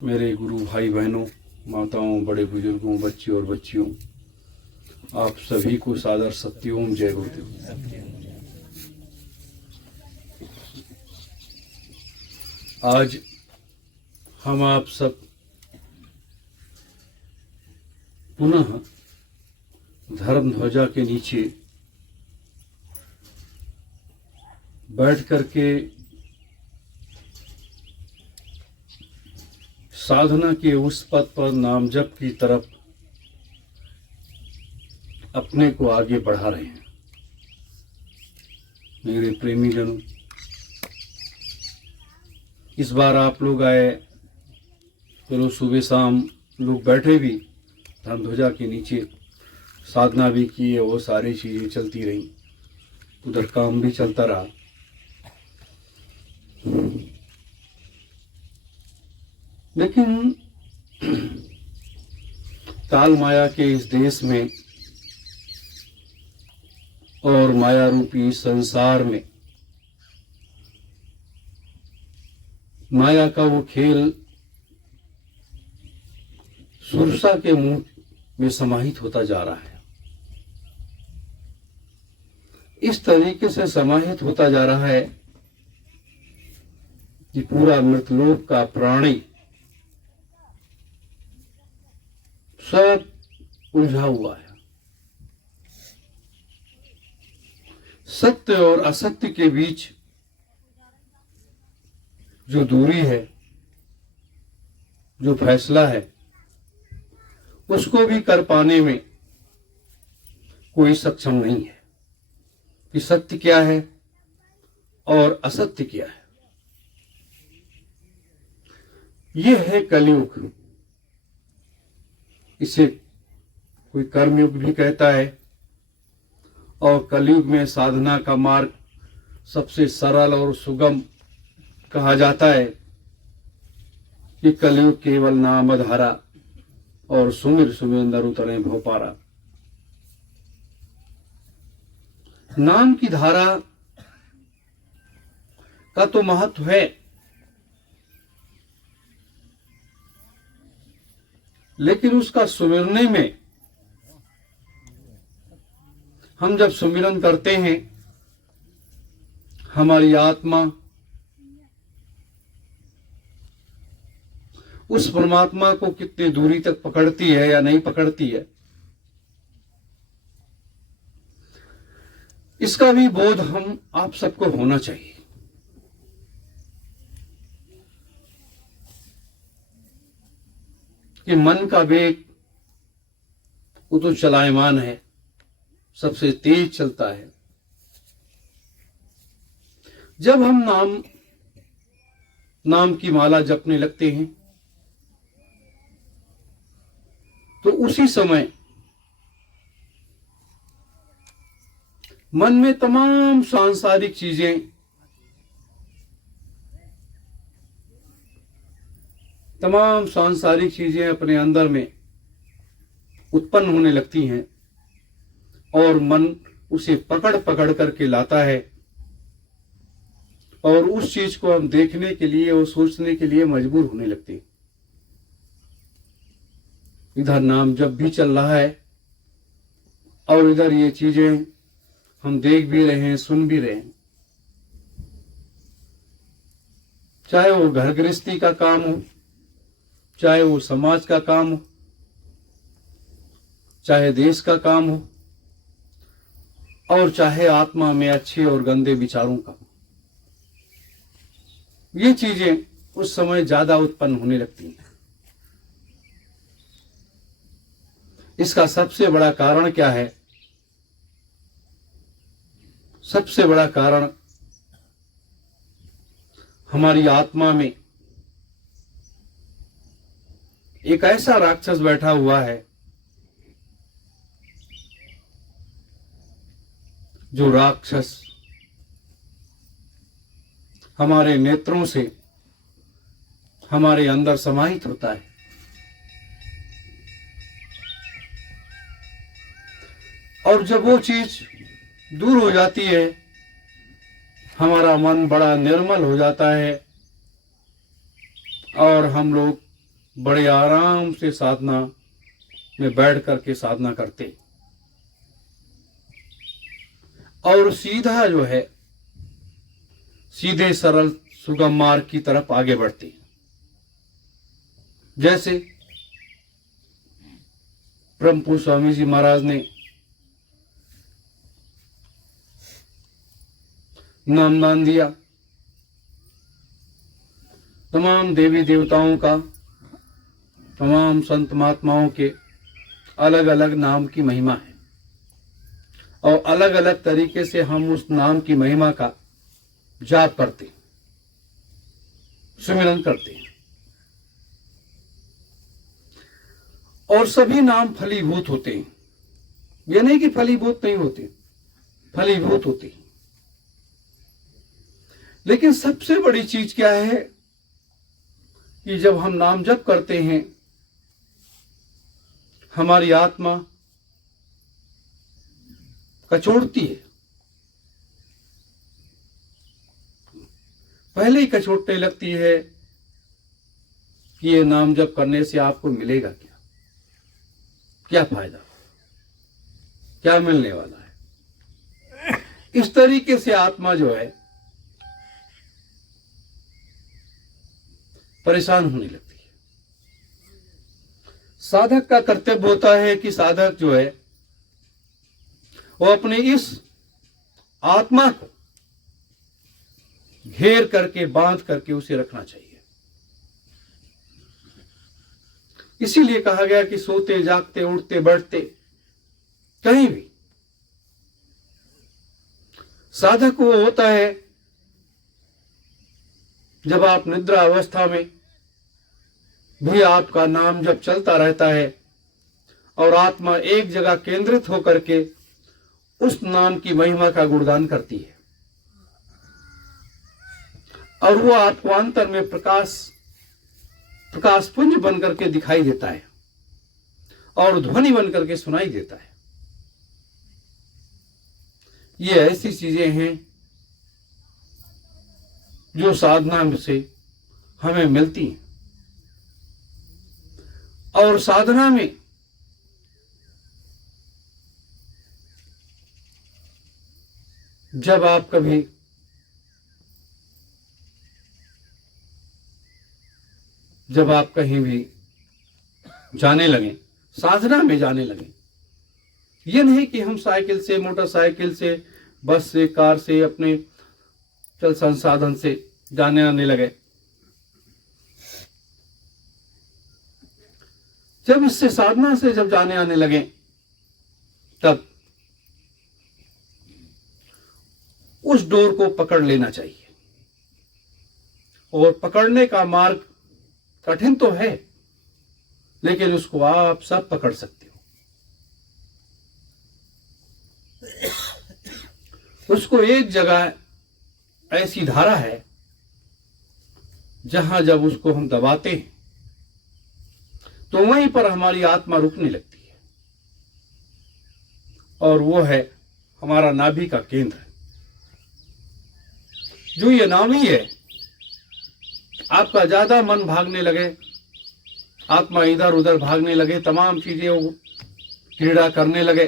मेरे गुरु भाई बहनों, माताओं, बड़े बुजुर्गों, बच्चियों और बच्चियों, आप सभी को सादर सत्यओम जय गुरुदेव। आज हम आप सब पुनः धर्म ध्वजा के नीचे बैठ करके साधना के उस पथ पर नाम जप की तरफ अपने को आगे बढ़ा रहे हैं। मेरे प्रेमी जनों, इस बार आप लोग आए, चलो सुबह शाम लोग बैठे भी धर्म ध्वजा के नीचे, साधना भी की, वो सारी चीजें चलती रही, उधर काम भी चलता रहा। लेकिन काल माया के इस देश में और माया रूपी संसार में माया का वो खेल सुरसा के मुंह में समाहित होता जा रहा है। इस तरीके से समाहित होता जा रहा है कि पूरा मृतलोक का प्राणी सब उलझा हुआ है। सत्य और असत्य के बीच जो दूरी है, जो फैसला है, उसको भी कर पाने में कोई सक्षम नहीं है कि सत्य क्या है और असत्य क्या है। यह है कलयुग। इसे कोई कर्मयुग भी कहता है, और कलयुग में साधना का मार्ग सबसे सरल और सुगम कहा जाता है कि कलयुग केवल नाम धारा और सुमिर सुमिर नर उतरे भोपारा। नाम की धारा का तो महत्व है, लेकिन उसका सुमिरने में हम जब सुमिरन करते हैं, हमारी आत्मा उस परमात्मा को कितनी दूरी तक पकड़ती है या नहीं पकड़ती है, इसका भी बोध हम आप सबको होना चाहिए। कि मन का वेग वो तो चलायमान है, सबसे तेज चलता है। जब हम नाम की माला जपने लगते हैं तो उसी समय मन में तमाम सांसारिक चीजें अपने अंदर में उत्पन्न होने लगती हैं, और मन उसे पकड़ पकड़ करके लाता है, और उस चीज को हम देखने के लिए और सोचने के लिए मजबूर होने लगते हैं। इधर नाम जब भी चल रहा है और इधर ये चीजें हम देख भी रहे हैं, सुन भी रहे हैं। चाहे वो घर गृहस्थी का काम हो, चाहे वो समाज का काम हो, चाहे देश का काम हो, और चाहे आत्मा में अच्छे और गंदे विचारों का। ये चीजें उस समय ज्यादा उत्पन्न होने लगती हैं। इसका सबसे बड़ा कारण क्या है? सबसे बड़ा कारण हमारी आत्मा में एक ऐसा राक्षस बैठा हुआ है जो राक्षस हमारे नेत्रों से हमारे अंदर समाहित होता है। और जब वो चीज दूर हो जाती है, हमारा मन बड़ा निर्मल हो जाता है, और हम लोग बड़े आराम से साधना में बैठ करके साधना करते और सीधा जो है सीधे सरल सुगम मार्ग की तरफ आगे बढ़ते। जैसे ब्रह्मपुर स्वामी जी महाराज ने नामदान दिया, तमाम देवी देवताओं का, तमाम संत महात्माओं के अलग अलग नाम की महिमा है और अलग अलग तरीके से हम उस नाम की महिमा का जाप करते, सुमिरन करते हैं और सभी नाम फलीभूत होते हैं। यह नहीं कि फलीभूत नहीं होते, फलीभूत होते हैं। लेकिन सबसे बड़ी चीज क्या है कि जब हम नाम जप करते हैं हमारी आत्मा कचोटती है, पहले ही कचोटने लगती है कि ये नाम जप करने से आपको मिलेगा क्या, क्या फायदा, क्या मिलने वाला है। इस तरीके से आत्मा जो है परेशान होने लगती है। साधक का कर्तव्य होता है कि साधक जो है वो अपने इस आत्मा को घेर करके बांध करके उसे रखना चाहिए। इसीलिए कहा गया कि सोते जागते उठते बैठते कहीं भी साधक वो होता है जब आप निद्रा अवस्था में भी आपका नाम जब चलता रहता है और आत्मा एक जगह केंद्रित होकर के उस नाम की महिमा का गुणगान करती है और वो आपको अंतर में प्रकाश पुंज बन करके दिखाई देता है और ध्वनि बन करके सुनाई देता है। ये ऐसी चीजें हैं जो साधना से हमें मिलती हैं और साधना में जब आप कहीं भी जाने लगे, साधना में जाने लगे, ये नहीं कि हम साइकिल से, मोटरसाइकिल से, बस से, कार से, अपने चल संसाधन से जाने आने लगे। जब इससे साधना से जब जाने आने लगे तब उस डोर को पकड़ लेना चाहिए और पकड़ने का मार्ग कठिन तो है लेकिन उसको आप सब पकड़ सकते हो। उसको एक जगह ऐसी धारा है जहां जब उसको हम दबाते हैं तो वहीं पर हमारी आत्मा रुकने लगती है और वो है हमारा नाभि का केंद्र। जो ये नाभि है, आपका ज्यादा मन भागने लगे, आत्मा इधर उधर भागने लगे, तमाम चीजें वो क्रीड़ा करने लगे,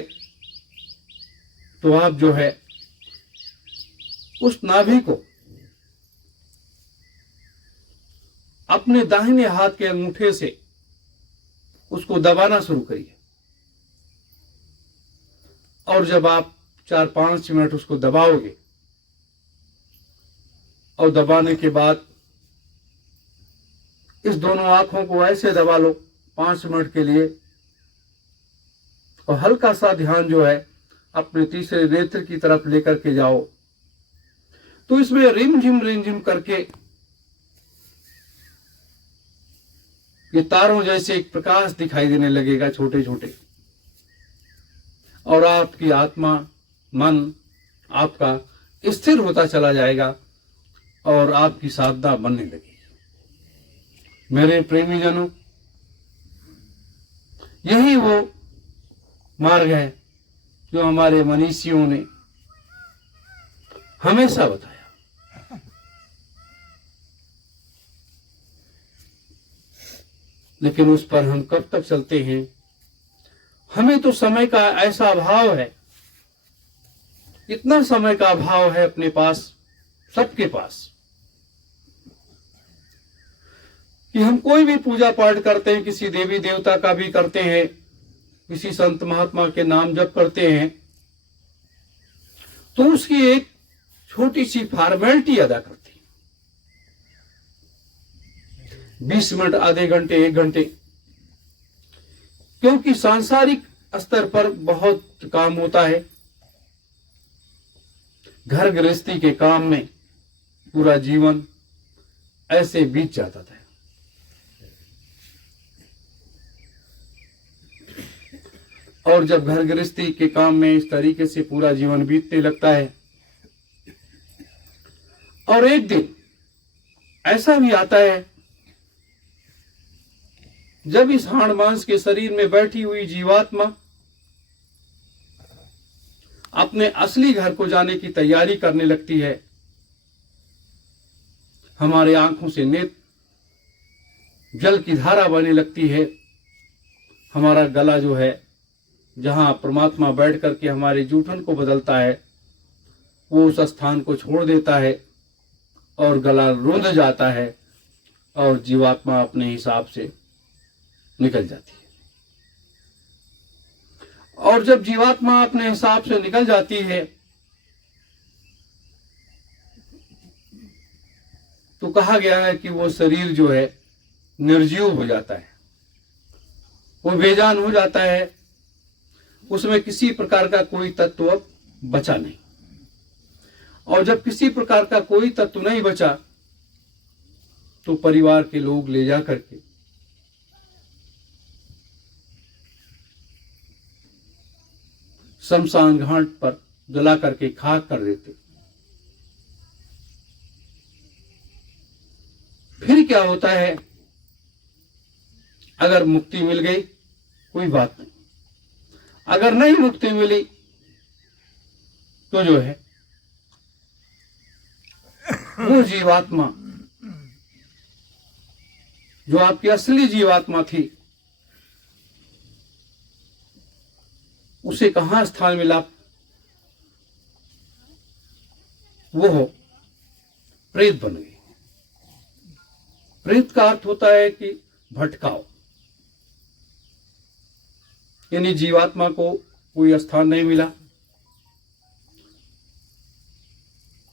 तो आप जो है उस नाभि को अपने दाहिने हाथ के अंगूठे से उसको दबाना शुरू करिए और जब आप 4-5 मिनट उसको दबाओगे और दबाने के बाद इस दोनों आंखों को ऐसे दबा लो 5 मिनट के लिए और हल्का सा ध्यान जो है अपने तीसरे नेत्र की तरफ लेकर के जाओ, तो इसमें रिमझिम करके ये तारों जैसे एक प्रकाश दिखाई देने लगेगा, छोटे छोटे, और आपकी आत्मा, मन आपका स्थिर होता चला जाएगा और आपकी साधना बनने लगेगी। मेरे प्रेमी जनों, यही वो मार्ग है जो हमारे मनीषियों ने हमेशा बताया। लेकिन उस पर हम कब तक चलते हैं? हमें तो समय का ऐसा अभाव है, इतना समय का अभाव है अपने पास, सबके पास, कि हम कोई भी पूजा पाठ करते हैं, किसी देवी देवता का भी करते हैं, किसी संत महात्मा के नाम जप करते हैं, तो उसकी एक छोटी सी फॉर्मेलिटी अदा करते हैं। 20 मिनट, आधे घंटे, 1 घंटे, क्योंकि सांसारिक स्तर पर बहुत काम होता है। घर गृहस्थी के काम में पूरा जीवन ऐसे बीत जाता था। और जब घर गृहस्थी के काम में इस तरीके से पूरा जीवन बीतने लगता है, और एक दिन ऐसा भी आता है जब इस हाड़ मांस के शरीर में बैठी हुई जीवात्मा अपने असली घर को जाने की तैयारी करने लगती है। हमारे आंखों से नेत्र जल की धारा बहने लगती है। हमारा गला जो है, जहां परमात्मा बैठ करके हमारे जूठन को बदलता है, वो उस स्थान को छोड़ देता है और गला रुंध जाता है और जीवात्मा अपने हिसाब से निकल जाती है। और जब जीवात्मा अपने हिसाब से निकल जाती है तो कहा गया है कि वो शरीर जो है निर्जीव हो जाता है, वो बेजान हो जाता है, उसमें किसी प्रकार का कोई तत्व बचा नहीं। और जब किसी प्रकार का कोई तत्व नहीं बचा तो परिवार के लोग ले जा करके शमशान घाट पर जला करके खाक कर देते। फिर क्या होता है? अगर मुक्ति मिल गई कोई बात नहीं, अगर नहीं मुक्ति मिली तो जो है वो जीवात्मा जो आपकी असली जीवात्मा थी, उसे कहां स्थान मिला? वो हो प्रेत बन गई। प्रेत का अर्थ होता है कि भटकाओ, यानी जीवात्मा को कोई स्थान नहीं मिला,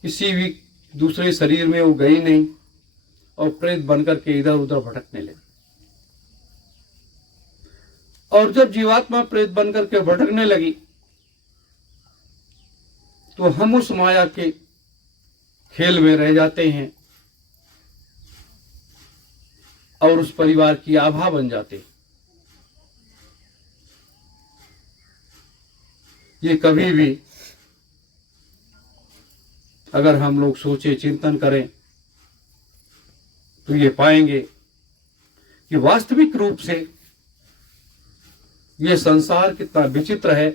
किसी भी दूसरे शरीर में वो गई नहीं और प्रेत बनकर के इधर उधर भटकने लगी। और जब जीवात्मा प्रेत बनकर के भटकने लगी तो हम उस माया के खेल में रह जाते हैं और उस परिवार की आभा बन जाते हैं। ये कभी भी अगर हम लोग सोचे, चिंतन करें तो ये पाएंगे कि वास्तविक रूप से ये संसार कितना विचित्र है।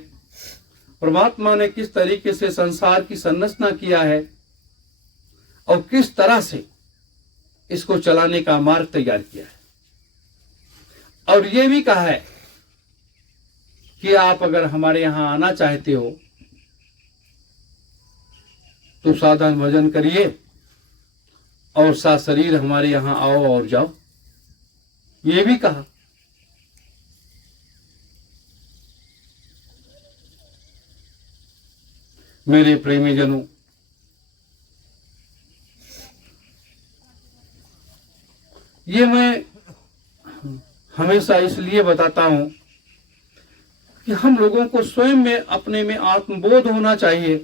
परमात्मा ने किस तरीके से संसार की संरचना किया है और किस तरह से इसको चलाने का मार्ग तैयार किया है। और ये भी कहा है कि आप अगर हमारे यहां आना चाहते हो तो साधन भजन करिए और साथ शरीर हमारे यहां आओ और जाओ, ये भी कहा। मेरे प्रेमी जनों, ये मैं हमेशा इसलिए बताता हूं कि हम लोगों को स्वयं में अपने में आत्मबोध होना चाहिए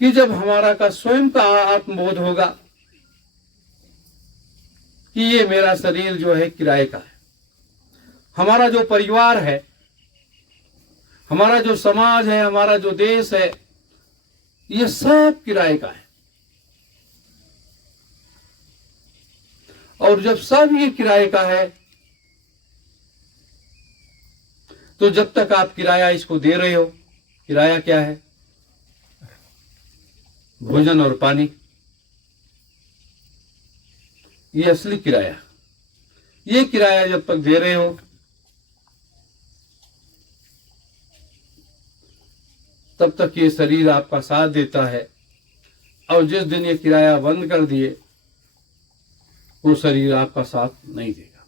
कि जब हमारा का स्वयं का आत्मबोध होगा कि ये मेरा शरीर जो है किराए का है, हमारा जो परिवार है, हमारा जो समाज है, हमारा जो देश है, ये सब किराए का है। और जब सब ये किराए का है तो जब तक आप किराया इसको दे रहे हो, किराया क्या है? भोजन और पानी, ये असली किराया। ये किराया जब तक दे रहे हो तब तक ये शरीर आपका साथ देता है, और जिस दिन ये किराया बंद कर दिए वो शरीर आपका साथ नहीं देगा।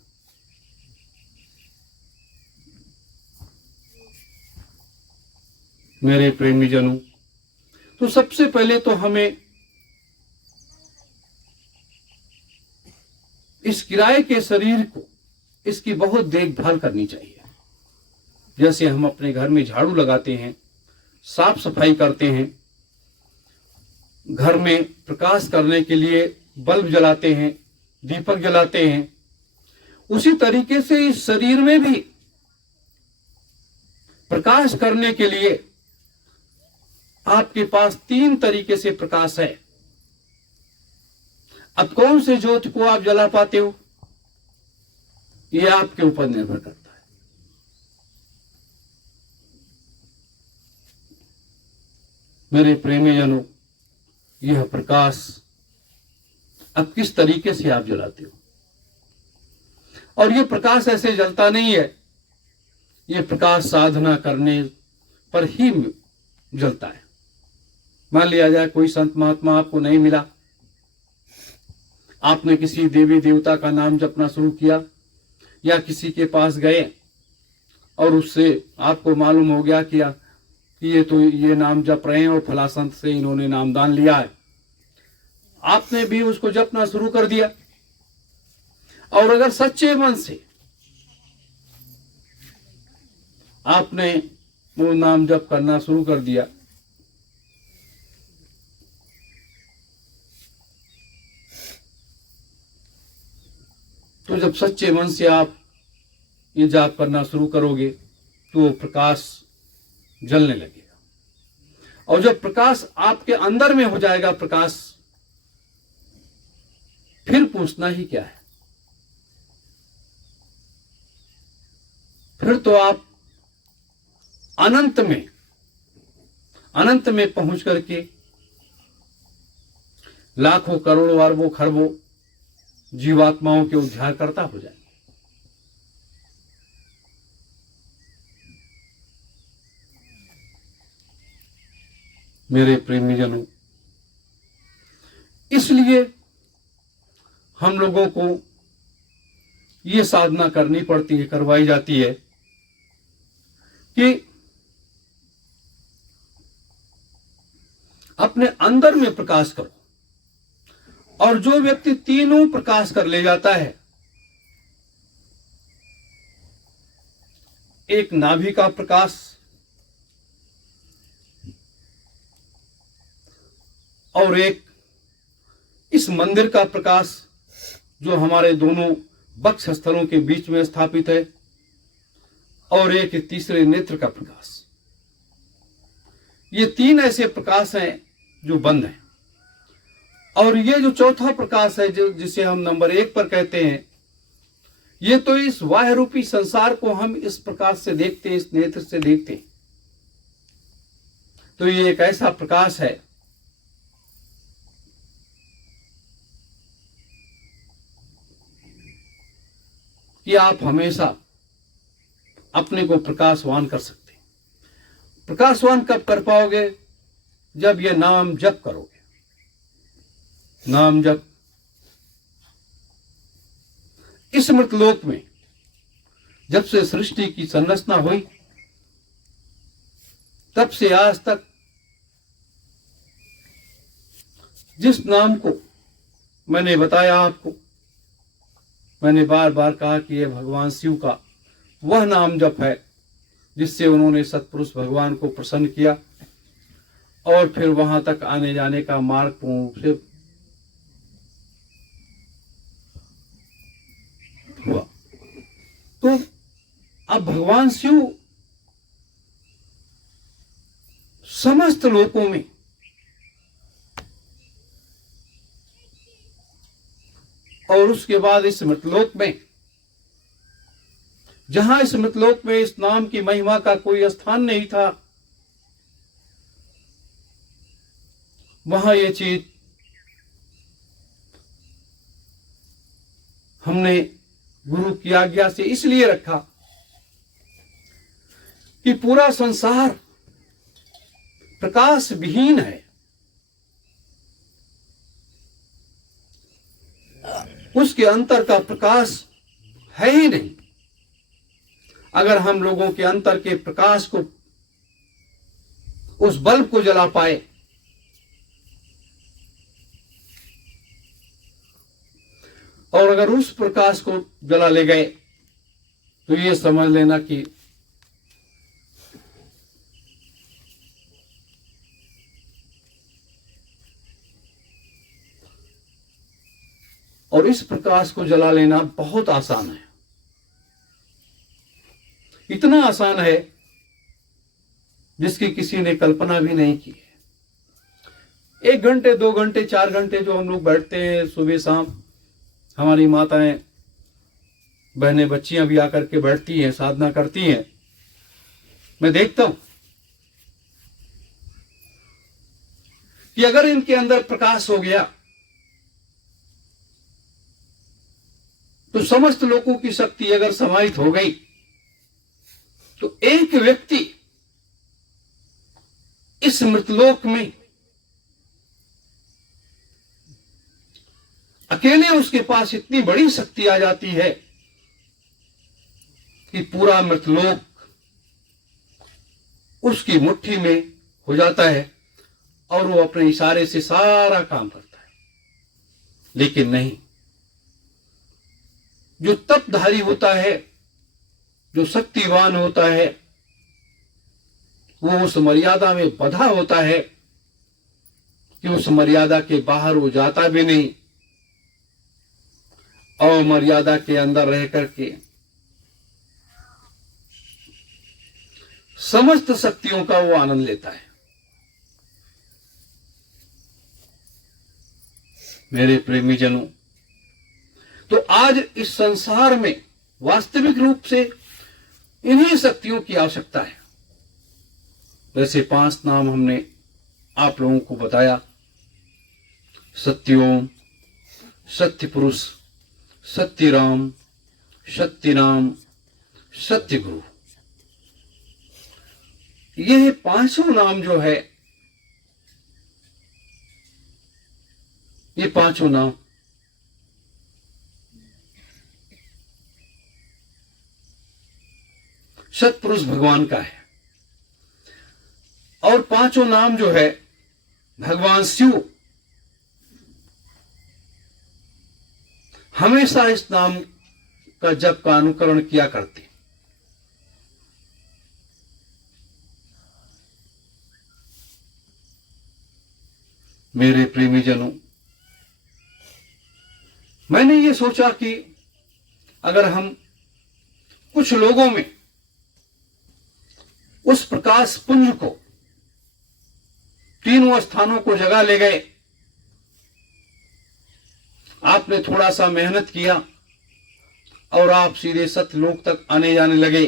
मेरे प्रेमी जनों, तो सबसे पहले तो हमें इस किराए के शरीर को, इसकी बहुत देखभाल करनी चाहिए। जैसे हम अपने घर में झाड़ू लगाते हैं, साफ सफाई करते हैं, घर में प्रकाश करने के लिए बल्ब जलाते हैं, दीपक जलाते हैं, उसी तरीके से इस शरीर में भी प्रकाश करने के लिए आपके पास 3 तरीके से प्रकाश है। अब कौन से ज्योति को आप जला पाते हो, यह आपके ऊपर निर्भर करता है। मेरे प्रेमीजनों, यह प्रकाश अब किस तरीके से आप जलाते हो, और यह प्रकाश ऐसे जलता नहीं है, यह प्रकाश साधना करने पर ही जलता है। मान लिया जाए कोई संत महात्मा आपको नहीं मिला, आपने किसी देवी देवता का नाम जपना शुरू किया, या किसी के पास गए और उससे आपको मालूम हो गया कि ये तो ये नाम जप रहे हैं और फला संत से इन्होंने नामदान लिया है, आपने भी उसको जपना शुरू कर दिया। और अगर सच्चे मन से आपने वो नाम जप करना शुरू कर दिया, तो जब सच्चे मन से आप ये जाप करना शुरू करोगे तो वो प्रकाश जलने लगेगा, और जब प्रकाश आपके अंदर में हो जाएगा प्रकाश, फिर पूछना ही क्या है। फिर तो आप अनंत में पहुंच करके लाखों करोड़ों अरबों खरबों जीवात्माओं के उद्धारकर्ता हो जाए। मेरे प्रेमीजनों, इसलिए हम लोगों को ये साधना करनी पड़ती है, करवाई जाती है कि अपने अंदर में प्रकाश करो। और जो व्यक्ति तीनों प्रकाश कर ले जाता है, एक नाभि का प्रकाश, और एक इस मंदिर का प्रकाश जो हमारे दोनों वक्ष स्थलों के बीच में स्थापित है, और एक तीसरे नेत्र का प्रकाश। ये 3 ऐसे प्रकाश हैं जो बंद हैं, और ये जो चौथा प्रकाश है जिसे हम नंबर 1 पर कहते हैं, ये तो इस वाह्य रूपी संसार को हम इस प्रकाश से देखते हैं, इस नेत्र से देखते हैं। तो ये एक ऐसा प्रकाश है कि आप हमेशा अपने को प्रकाशवान कर सकते हैं। प्रकाशवान कब कर पाओगे? जब ये नाम जप करोगे। नाम जप इस मृतलोक में जब से सृष्टि की संरचना हुई तब से आज तक जिस नाम को मैंने बताया आपको, मैंने बार बार कहा कि यह भगवान शिव का वह नाम जप है जिससे उन्होंने सतपुरुष भगवान को प्रसन्न किया, और फिर वहां तक आने जाने का मार्ग पूर्ण रूप से हुआ। तो अब भगवान शिव समस्त लोकों में और उसके बाद इस मृतलोक में, जहां इस मृतलोक में इस नाम की महिमा का कोई स्थान नहीं था, वहां ये चीज हमने गुरु की आज्ञा से इसलिए रखा कि पूरा संसार प्रकाश विहीन है। उसके अंतर का प्रकाश है ही नहीं। अगर हम लोगों के अंतर के प्रकाश को, उस बल्ब को जला पाए, और अगर उस प्रकाश को जला ले गए, तो ये समझ लेना कि और इस प्रकाश को जला लेना बहुत आसान है। इतना आसान है जिसकी किसी ने कल्पना भी नहीं की है। 1 घंटे 2 घंटे 4 घंटे जो हम लोग बैठते हैं सुबह शाम, हमारी माताएं बहनें बच्चियां भी आकर के बैठती हैं, साधना करती हैं। मैं देखता हूं कि अगर इनके अंदर प्रकाश हो गया तो समस्त लोगों की शक्ति अगर समाहित हो गई तो एक व्यक्ति इस मृतलोक में अकेले उसके पास इतनी बड़ी शक्ति आ जाती है कि पूरा मृतलोक उसकी मुट्ठी में हो जाता है और वो अपने इशारे से सारा काम करता है। लेकिन नहीं, जो तपधारी होता है, जो शक्तिवान होता है, वो उस मर्यादा में बंधा होता है कि उस मर्यादा के बाहर वो जाता भी नहीं, और मर्यादा के अंदर रह करके समस्त शक्तियों का वो आनंद लेता है। मेरे प्रेमी जनों, तो आज इस संसार में वास्तविक रूप से इन्हीं शक्तियों की आवश्यकता है। वैसे 5 नाम हमने आप लोगों को बताया: सत्योम, सत्य पुरुष, सत्य राम, सत्य नाम, सत्य गुरु। यह 5 नाम जो है, ये 5 नाम सत्पुरुष भगवान का है। और 5 नाम जो है भगवान शिव हमेशा इस नाम का जप का अनुकरण किया करते। मेरे प्रेमी जनों, मैंने ये सोचा कि अगर हम कुछ लोगों में उस प्रकाश पुंज को, तीनों स्थानों को जगा ले गए, आपने थोड़ा सा मेहनत किया और आप सीधे सत्यलोक तक आने जाने लगे,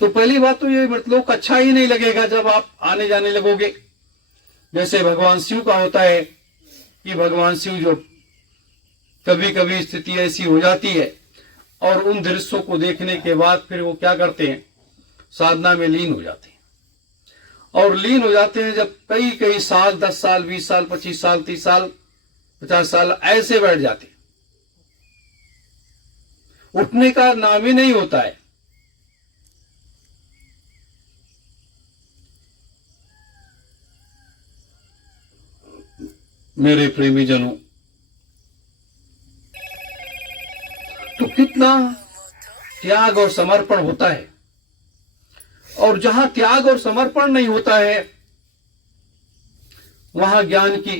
तो पहली बात तो ये मृतलोक अच्छा ही नहीं लगेगा जब आप आने जाने लगोगे। जैसे भगवान शिव का होता है कि भगवान शिव जो कभी कभी स्थिति ऐसी हो जाती है और उन दृश्यों को देखने के बाद फिर वो क्या करते हैं, साधना में लीन हो जाते हैं। और लीन हो जाते हैं जब कई कई साल, 10 साल, 20 साल, 25 साल, 30 साल, 50 साल ऐसे बैठ जाते हैं, उठने का नाम ही नहीं होता है। मेरे प्रेमी जनों, तो कितना त्याग और समर्पण होता है, और जहां त्याग और समर्पण नहीं होता है वहां ज्ञान की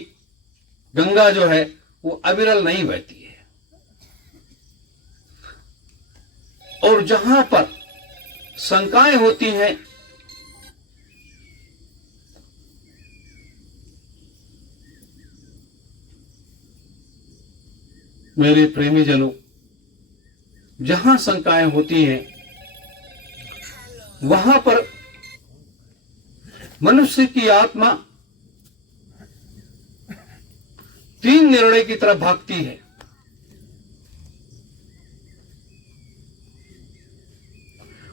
गंगा जो है वो अविरल नहीं बहती है। और जहां पर शंकाएं होती हैं, मेरे प्रेमी जनों, जहां शंकाएं होती हैं वहां पर मनुष्य की आत्मा 3 निर्णय की तरफ भागती है।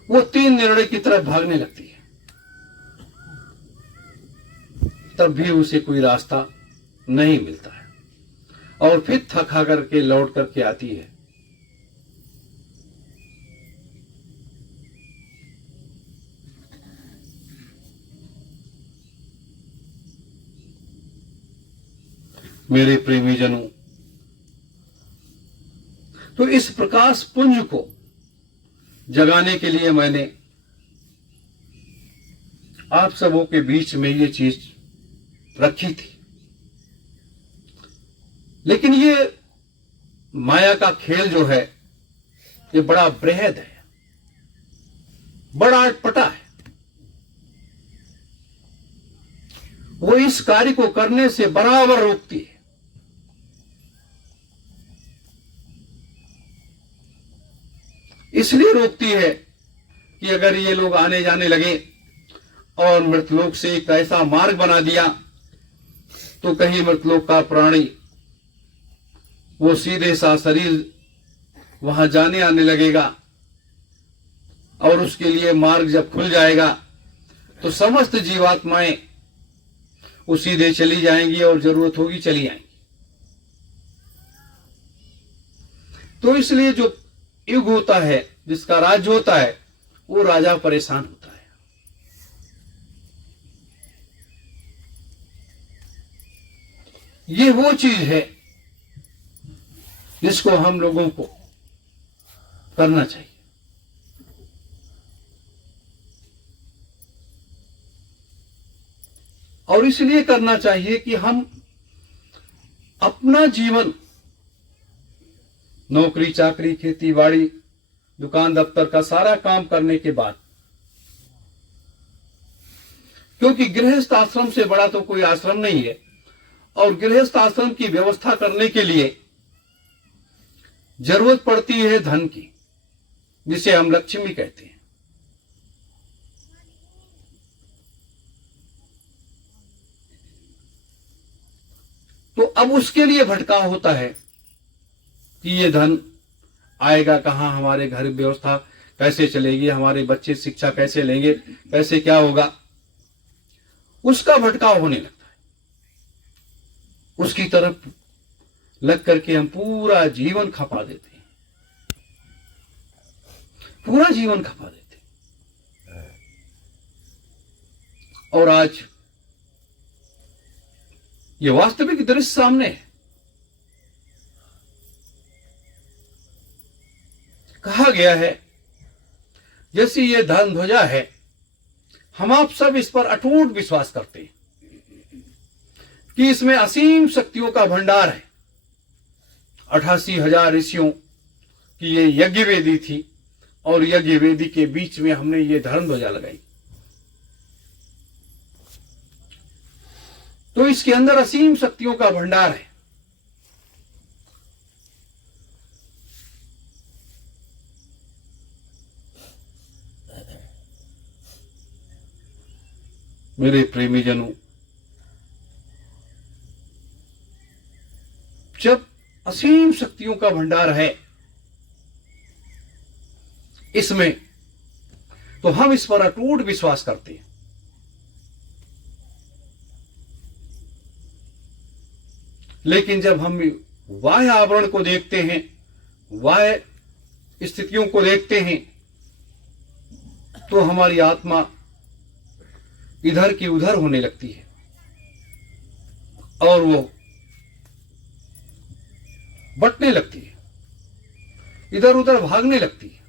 वो तीन निर्णय की तरफ भागने लगती है, तब भी उसे कोई रास्ता नहीं मिलता है और फिर थका करके लौट करके आती है। मेरे प्रेमी जनों, तो इस प्रकाश पुंज को जगाने के लिए मैंने आप सबों के बीच में ये चीज रखी थी। लेकिन ये माया का खेल जो है ये बड़ा बृहद है, बड़ा अटपटा है। वो इस कार्य को करने से बराबर रोकती है। इसलिए रोकती है कि अगर ये लोग आने जाने लगे और मृतलोक से एक ऐसा मार्ग बना दिया तो कहीं मृतलोक का प्राणी वो सीधे सा शरीर वहां जाने आने लगेगा और उसके लिए मार्ग जब खुल जाएगा तो समस्त जीवात्माएं वो सीधे चली जाएंगी और जरूरत होगी चली आएंगी। तो इसलिए जो युग होता है, जिसका राज्य होता है, वो राजा परेशान होता है। ये वो चीज है जिसको हम लोगों को करना चाहिए। और इसलिए करना चाहिए कि हम अपना जीवन नौकरी चाकरी खेती बाड़ी दुकान दफ्तर का सारा काम करने के बाद, क्योंकि गृहस्थ आश्रम से बड़ा तो कोई आश्रम नहीं है, और गृहस्थ आश्रम की व्यवस्था करने के लिए जरूरत पड़ती है धन की, जिसे हम लक्ष्मी कहते हैं। तो अब उसके लिए भटकाव होता है कि ये धन आएगा कहां, हमारे घर व्यवस्था कैसे चलेगी, हमारे बच्चे शिक्षा कैसे लेंगे, कैसे क्या होगा, उसका भटकाव होने लगता है। उसकी तरफ लग करके हम पूरा जीवन खपा देते हैं, पूरा जीवन खपा देते हैं। और आज ये वास्तविक दृश्य सामने है। कहा गया है जैसी ये धन ध्वजा है, हम आप सब इस पर अटूट विश्वास करते हैं कि इसमें असीम शक्तियों का भंडार है। 88,000 ऋषियों की ये यज्ञ वेदी थी और यज्ञ वेदी के बीच में हमने ये धर्म ध्वजा लगाई। तो इसके अंदर असीम शक्तियों का भंडार है। मेरे प्रेमी जनों, जब असीम शक्तियों का भंडार है इसमें, तो हम इस पर अटूट विश्वास करते हैं। लेकिन जब हम बाह्य आवरण को देखते हैं, बाह्य स्थितियों को देखते हैं, तो हमारी आत्मा इधर की उधर होने लगती है और वो बटने लगती है, इधर उधर भागने लगती है।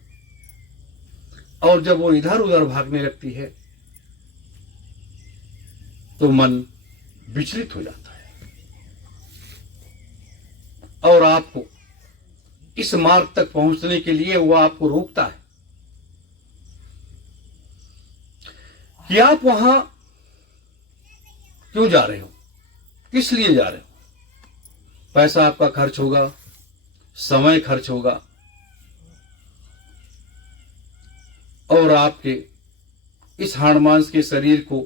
और जब वो इधर उधर भागने लगती है तो मन विचलित हो जाता है और आपको इस मार्ग तक पहुंचने के लिए वो आपको रोकता है कि आप वहां क्यों जा रहे हो, किस लिए जा रहे हो। पैसा आपका खर्च होगा, समय खर्च होगा और आपके इस हाड़ मांस के शरीर को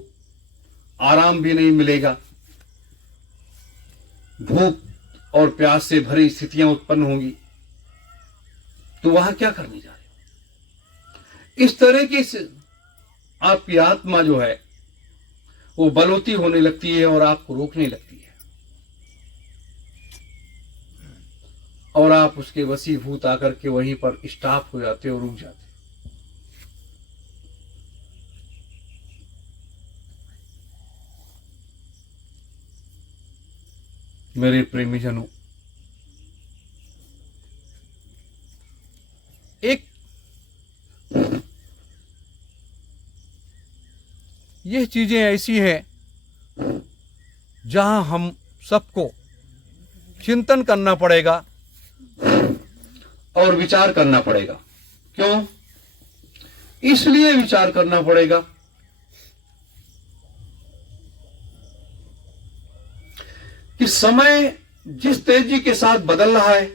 आराम भी नहीं मिलेगा। भूख और प्यास से भरी स्थितियां उत्पन्न होंगी। तो वहां क्या करने जा रहे इस तरीके से आपकी आत्मा जो है वो बलवती होने लगती है और आपको रोकने लगती है, और आप उसके वशीभूत आकर के वहीं पर स्टॉप हो जाते और रुक जाते। मेरे प्रेमी जनों, एक ये चीजें ऐसी हैं जहां हम सबको चिंतन करना पड़ेगा और विचार करना पड़ेगा। क्यों? इसलिए विचार करना पड़ेगा कि समय जिस तेजी के साथ बदल रहा है,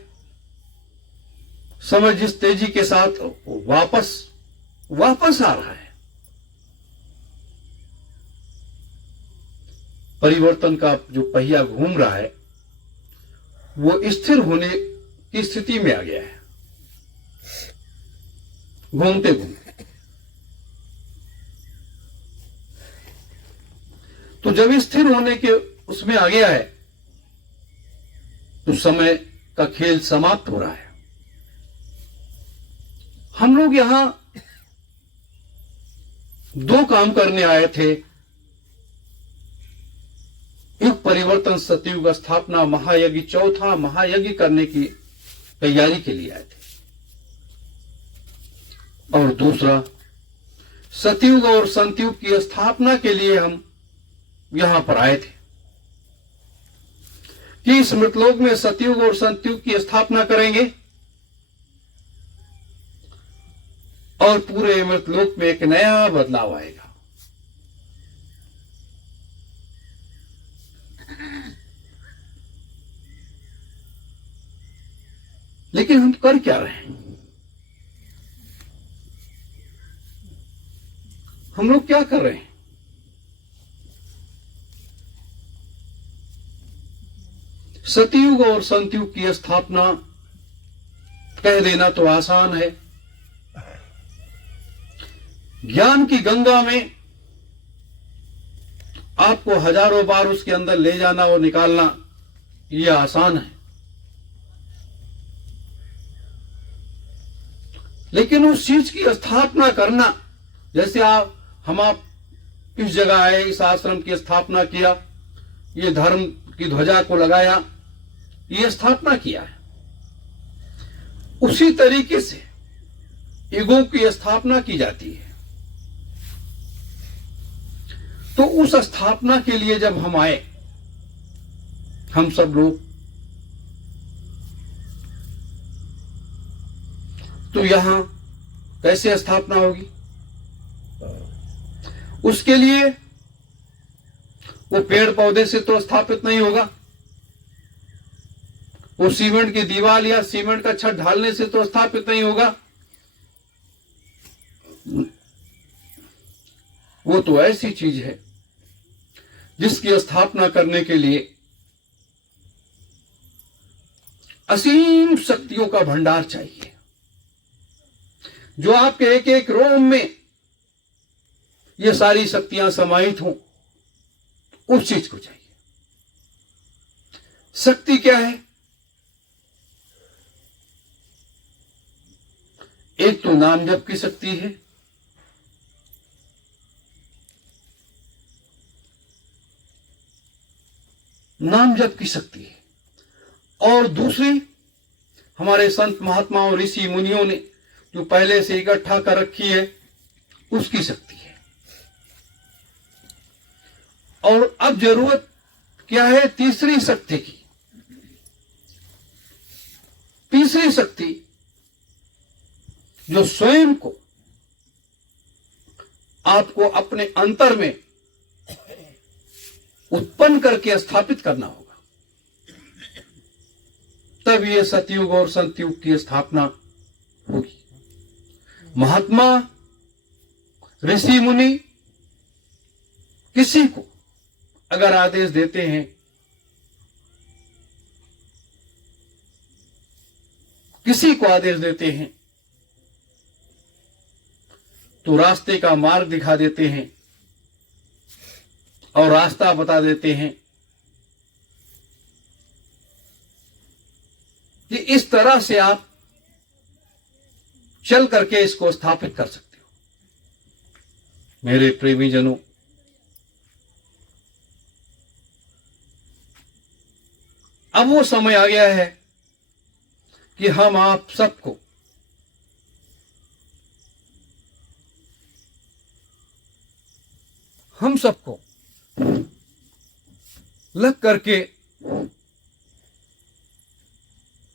समय जिस तेजी के साथ वापस आ रहा है, परिवर्तन का जो पहिया घूम रहा है वो स्थिर होने की स्थिति में आ गया है, घूमते घूमते। तो जब स्थिर होने के उसमें आ गया है तो समय का खेल समाप्त हो रहा है। हम लोग यहां दो काम करने आए थे। युग परिवर्तन, सतयुग स्थापना, महायज्ञ, चौथा महायज्ञ करने की तैयारी के लिए आए थे, और दूसरा सतयुग और संतयुग की स्थापना के लिए हम यहां पर आए थे कि इस मृतलोक में सतयुग और संतयुग की स्थापना करेंगे और पूरे मृतलोक में एक नया बदलाव आएगा। लेकिन हम कर क्या रहे हैं? हम लोग क्या कर रहे हैं? सतयुग और संतयुग की स्थापना कह देना तो आसान है। ज्ञान की गंगा में आपको हजारों बार उसके अंदर ले जाना और निकालना यह आसान है, लेकिन उस चीज की स्थापना करना, जैसे आप इस जगह आए, इस आश्रम की स्थापना किया, ये धर्म की ध्वजा को लगाया, ये स्थापना किया है, उसी तरीके से ईगो की स्थापना की जाती है। तो उस स्थापना के लिए जब हम आए, हम सब लोग, तो यहां कैसे स्थापना होगी? उसके लिए वो पेड़ पौधे से तो स्थापित नहीं होगा, वो सीमेंट की दीवार या सीमेंट का छत ढालने से तो स्थापित नहीं होगा। वो तो ऐसी चीज है जिसकी स्थापना करने के लिए असीम शक्तियों का भंडार चाहिए, जो आपके एक एक रोम में ये सारी शक्तियां समाहित हों, उस चीज को चाहिए। शक्ति क्या है? एक तो नाम जप की शक्ति है, नाम जप की शक्ति है, और दूसरी हमारे संत महात्मा और ऋषि मुनियों ने जो पहले से इकट्ठा कर रखी है, उसकी शक्ति है। और अब जरूरत क्या है? तीसरी शक्ति की। तीसरी शक्ति जो स्वयं को आपको अपने अंतर में उत्पन्न करके स्थापित करना होगा, तब यह सतयुग और संतयुग की स्थापना होगी। महात्मा, ऋषि मुनि किसी को अगर आदेश देते हैं, किसी को आदेश देते हैं तो रास्ते का मार्ग दिखा देते हैं और रास्ता बता देते हैं कि इस तरह से आप चल करके इसको स्थापित कर सकते हो। मेरे प्रेमी जनों, अब वो समय आ गया है कि हम सबको लग करके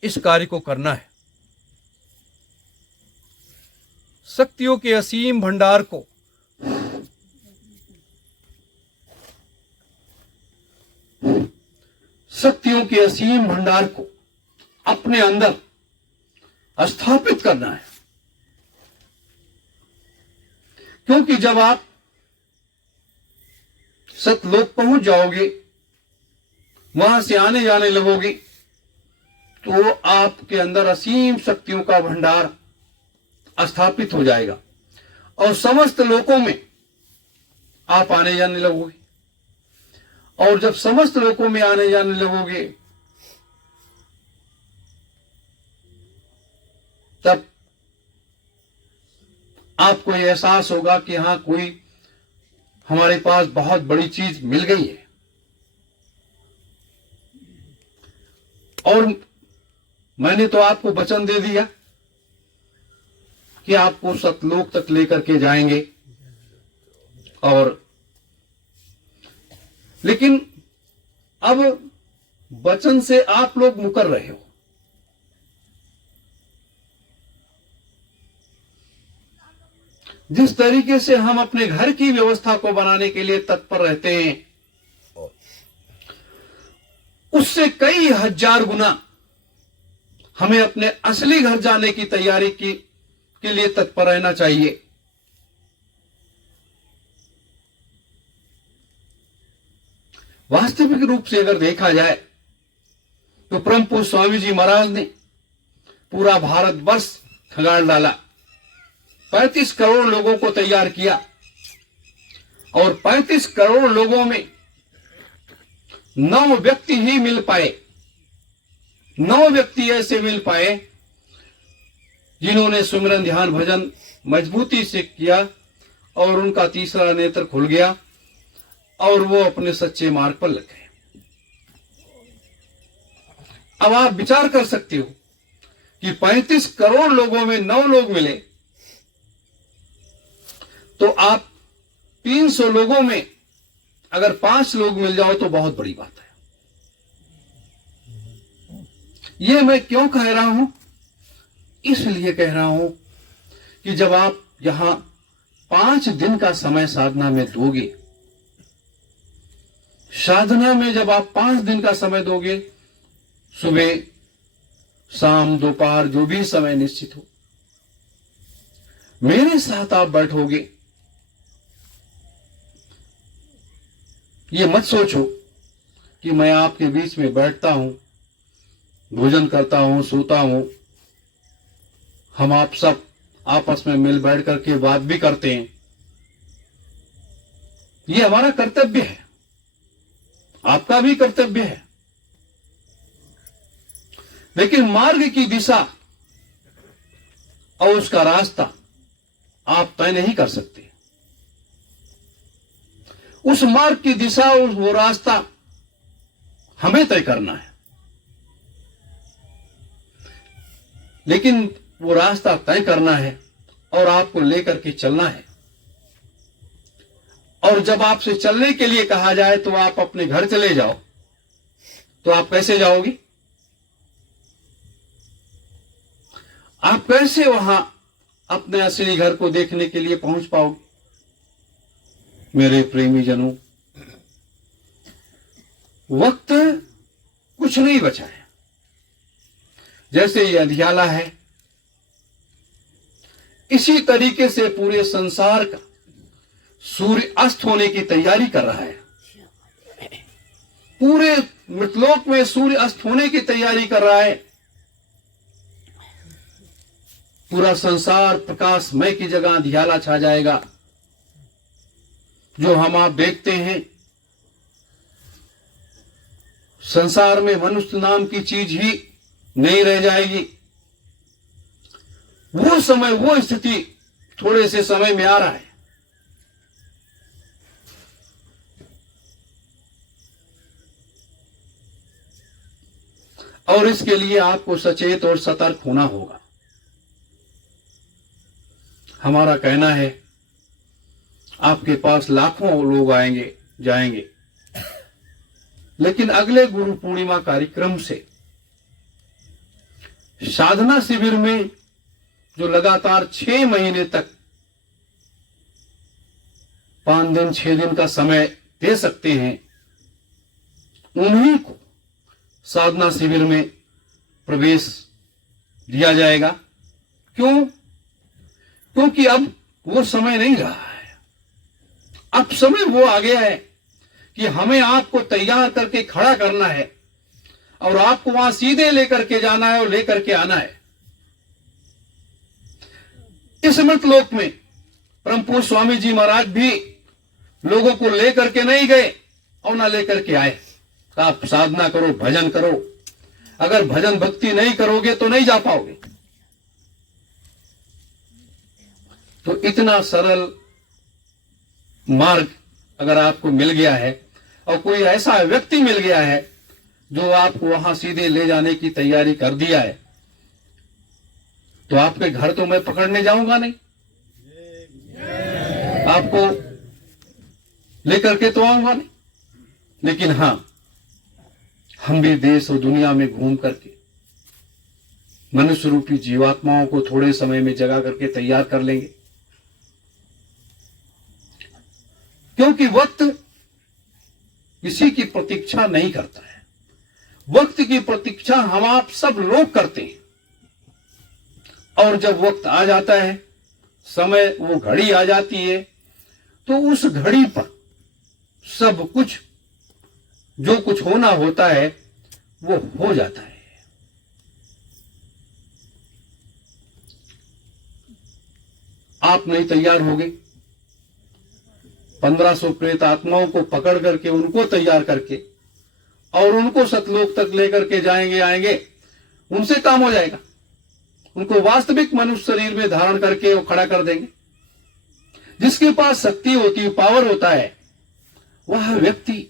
इस कार्य को करना है। शक्तियों के असीम भंडार को अपने अंदर स्थापित करना है, क्योंकि जब आप सतलोक पहुंच जाओगे, वहां से आने जाने लगोगे, तो आपके अंदर असीम शक्तियों का भंडार स्थापित हो जाएगा और समस्त लोकों में आप आने जाने लगोगे। और जब समस्त लोकों में आने जाने लगोगे, तब आपको यह एहसास होगा कि हां, कोई हमारे पास बहुत बड़ी चीज मिल गई है। और मैंने तो आपको वचन दे दिया कि आपको सतलोक तक लेकर के जाएंगे। और लेकिन अब वचन से आप लोग मुकर रहे हो। जिस तरीके से हम अपने घर की व्यवस्था को बनाने के लिए तत्पर रहते हैं, उससे कई हजार गुना हमें अपने असली घर जाने की तैयारी के लिए तत्पर रहना चाहिए। वास्तविक रूप से अगर देखा जाए तो परम पूज्य स्वामी जी महाराज ने पूरा भारतवर्ष खंगाल डाला, 35 करोड़ लोगों को तैयार किया और 35 करोड़ लोगों में 9 व्यक्ति ही मिल पाए। 9 व्यक्ति ऐसे मिल पाए जिन्होंने सुमिरन ध्यान भजन मजबूती से किया और उनका तीसरा नेत्र खुल गया और वो अपने सच्चे मार्ग पर लग गए। अब आप विचार कर सकते हो कि 35 करोड़ लोगों में 9 लोग मिले, तो आप 300 लोगों में अगर 5 लोग मिल जाओ तो बहुत बड़ी बात है। यह मैं क्यों कह रहा हूं? इसलिए कह रहा हूं कि जब आप यहां 5 दिन का समय साधना में दोगे, साधना में जब आप 5 दिन का समय दोगे, सुबह शाम दोपहर जो भी समय निश्चित हो, मेरे साथ आप बैठोगे, ये मत सोचो कि मैं आपके बीच में बैठता हूं, भोजन करता हूं, सोता हूं। हम आप सब आपस में मिल बैठ करके बात भी करते हैं। ये हमारा कर्तव्य है, आपका भी कर्तव्य है। लेकिन मार्ग की दिशा और उसका रास्ता आप तय नहीं कर सकते। उस मार्ग की दिशा और वो रास्ता हमें तय करना है। लेकिन वो रास्ता तय करना है और आपको लेकर के चलना है। और जब आपसे चलने के लिए कहा जाए तो आप अपने घर चले जाओ, तो आप कैसे जाओगे? आप कैसे वहां अपने असली घर को देखने के लिए पहुंच पाओगे? मेरे प्रेमी जनों, वक्त कुछ नहीं बचा है। जैसे ये अंधियाला है, इसी तरीके से पूरे संसार का सूर्य अस्त होने की तैयारी कर रहा है। पूरे मृतलोक में सूर्य अस्त होने की तैयारी कर रहा है। पूरा संसार प्रकाशमय की जगह अंधियाला छा जाएगा। जो हम आप देखते हैं, संसार में मनुष्य नाम की चीज ही नहीं रह जाएगी। वो समय, वो स्थिति थोड़े से समय में आ रहा है। और इसके लिए आपको सचेत और सतर्क होना होगा। हमारा कहना है, आपके पास लाखों लोग आएंगे जाएंगे, लेकिन अगले गुरु पूर्णिमा कार्यक्रम से साधना शिविर में जो लगातार 6 महीने तक 5 दिन 6 दिन का समय दे सकते हैं, उन्हीं को साधना शिविर में प्रवेश दिया जाएगा। क्यों? क्योंकि अब वो समय नहीं रहा है। अब समय वो आ गया है कि हमें आपको तैयार करके खड़ा करना है और आपको वहां सीधे लेकर के जाना है और लेकर के आना है। इस अमृत लोक में परम पूज्य स्वामी जी महाराज भी लोगों को लेकर के नहीं गए और ना लेकर के आए। आप साधना करो, भजन करो। अगर भजन भक्ति नहीं करोगे तो नहीं जा पाओगे। तो इतना सरल मार्ग अगर आपको मिल गया है और कोई ऐसा व्यक्ति मिल गया है जो आपको वहां सीधे ले जाने की तैयारी कर दिया है, तो आपके घर तो मैं पकड़ने जाऊंगा नहीं, आपको लेकर के तो आऊंगा नहीं। लेकिन हां, हम भी देश और दुनिया में घूम करके मनुष्य रूपी जीवात्माओं को थोड़े समय में जगा करके तैयार कर लेंगे। क्योंकि वक्त किसी की प्रतीक्षा नहीं करता है। वक्त की प्रतीक्षा हम आप सब लोग करते हैं, और जब वक्त आ जाता है, समय, वो घड़ी आ जाती है, तो उस घड़ी पर सब कुछ, जो कुछ होना होता है, वो हो जाता है। आप नहीं तैयार होगे, 1500 प्रेत आत्माओं को पकड़ करके उनको तैयार करके और उनको सतलोक तक लेकर के जाएंगे, आएंगे, उनसे काम हो जाएगा। उनको वास्तविक मनुष्य शरीर में धारण करके वो खड़ा कर देंगे। जिसके पास शक्ति होती है, पावर होता है, वह व्यक्ति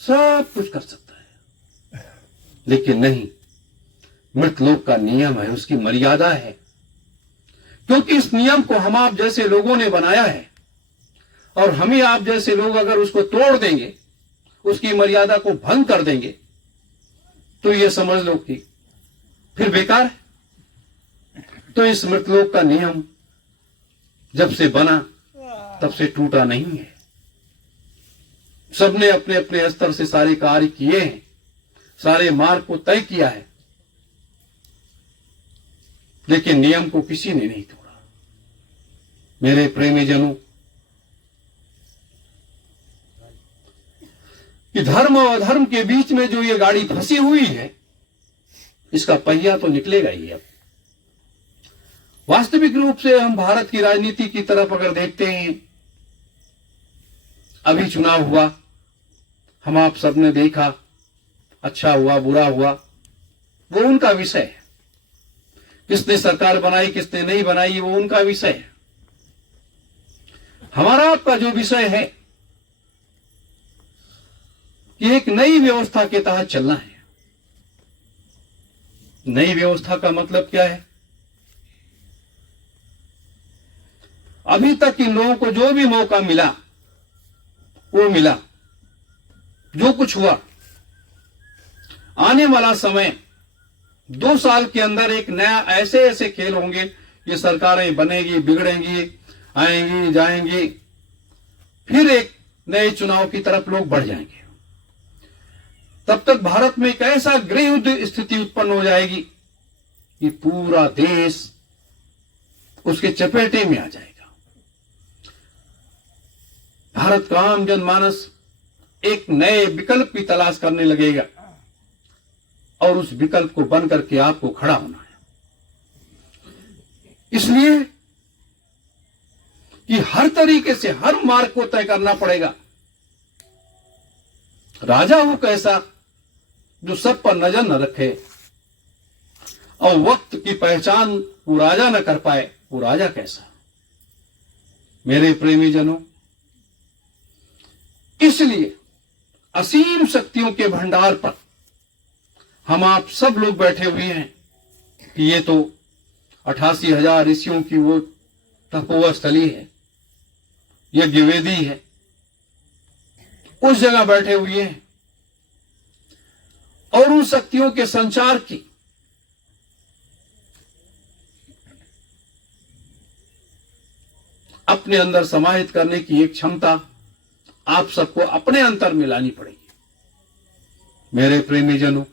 सब कुछ कर सकता है। लेकिन नहीं, मृतलोक का नियम है, उसकी मर्यादा है। क्योंकि इस नियम को हम आप जैसे लोगों ने बनाया है, और हम ही आप जैसे लोग अगर उसको तोड़ देंगे, उसकी मर्यादा को भंग कर देंगे, तो ये समझ लो कि फिर बेकार है। तो इस मृतलोक का नियम जब से बना तब से टूटा नहीं है। सबने अपने अपने स्तर से सारे कार्य किए हैं, सारे मार्ग को तय किया है, लेकिन नियम को किसी ने नहीं तोड़ा। मेरे प्रेमी जनों, कि धर्म और अधर्म के बीच में जो ये गाड़ी फंसी हुई है, इसका पहिया तो निकलेगा ही। अब वास्तविक रूप से हम भारत की राजनीति की तरफ अगर देखते हैं, अभी चुनाव हुआ, हम आप सबने देखा, अच्छा हुआ बुरा हुआ, वो उनका विषय है। किसने सरकार बनाई, किसने नहीं बनाई, वो उनका विषय है। हमारा आपका जो विषय है कि एक नई व्यवस्था के तहत चलना है। नई व्यवस्था का मतलब क्या है? अभी तक इन लोगों को जो भी मौका मिला वो मिला, जो कुछ हुआ। आने वाला समय 2 साल के अंदर एक नया, ऐसे ऐसे खेल होंगे, ये सरकारें बनेगी, बिगड़ेंगी, आएंगी, जाएंगी, फिर एक नए चुनाव की तरफ लोग बढ़ जाएंगे। तब तक भारत में एक ऐसा गृह युद्ध स्थिति उत्पन्न हो जाएगी कि पूरा देश उसके चपेटे में आ जाएगा। भारत का आम जनमानस एक नए विकल्प की तलाश करने लगेगा, और उस विकल्प को बन करके आपको खड़ा होना है। इसलिए कि हर तरीके से हर मार्ग को तय करना पड़ेगा। राजा वो कैसा जो सब पर नजर न रखे और वक्त की पहचान वो राजा न कर पाए, वो राजा कैसा। मेरे प्रेमी जनों, इसलिए असीम शक्तियों के भंडार पर हम आप सब लोग बैठे हुए हैं कि ये तो 88,000 ऋषियों की वो तपोवन स्थली है, यज्ञ वेदी है, उस जगह बैठे हुए हैं और उन शक्तियों के संचार की अपने अंदर समाहित करने की एक क्षमता आप सबको अपने अंतर में लानी पड़ेगी। मेरे प्रेमी जनों,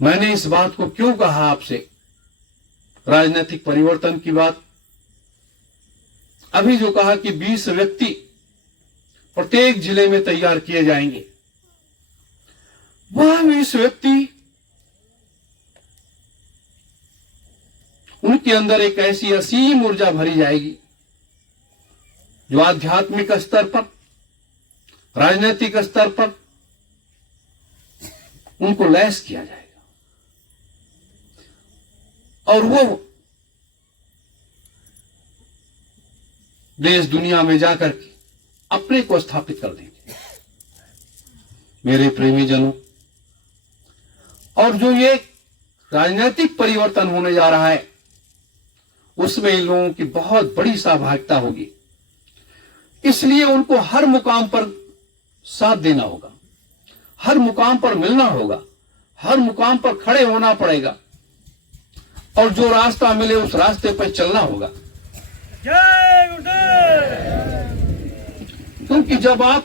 मैंने इस बात को क्यों कहा आपसे, राजनीतिक परिवर्तन की बात। अभी जो कहा कि 20 व्यक्ति प्रत्येक जिले में तैयार किए जाएंगे, वह 20 व्यक्ति, उनके अंदर एक ऐसी असीम ऊर्जा भरी जाएगी जो आध्यात्मिक स्तर पर, राजनीतिक स्तर पर उनको लैस किया जाएगा और वो देश दुनिया में जाकर के अपने को स्थापित कर देंगे। मेरे प्रेमी जनों, और जो ये राजनीतिक परिवर्तन होने जा रहा है, उसमें इन लोगों की बहुत बड़ी सहभागिता होगी। इसलिए उनको हर मुकाम पर साथ देना होगा, हर मुकाम पर मिलना होगा, हर मुकाम पर खड़े होना पड़ेगा और जो रास्ता मिले उस रास्ते पर चलना होगा। क्योंकि जब आप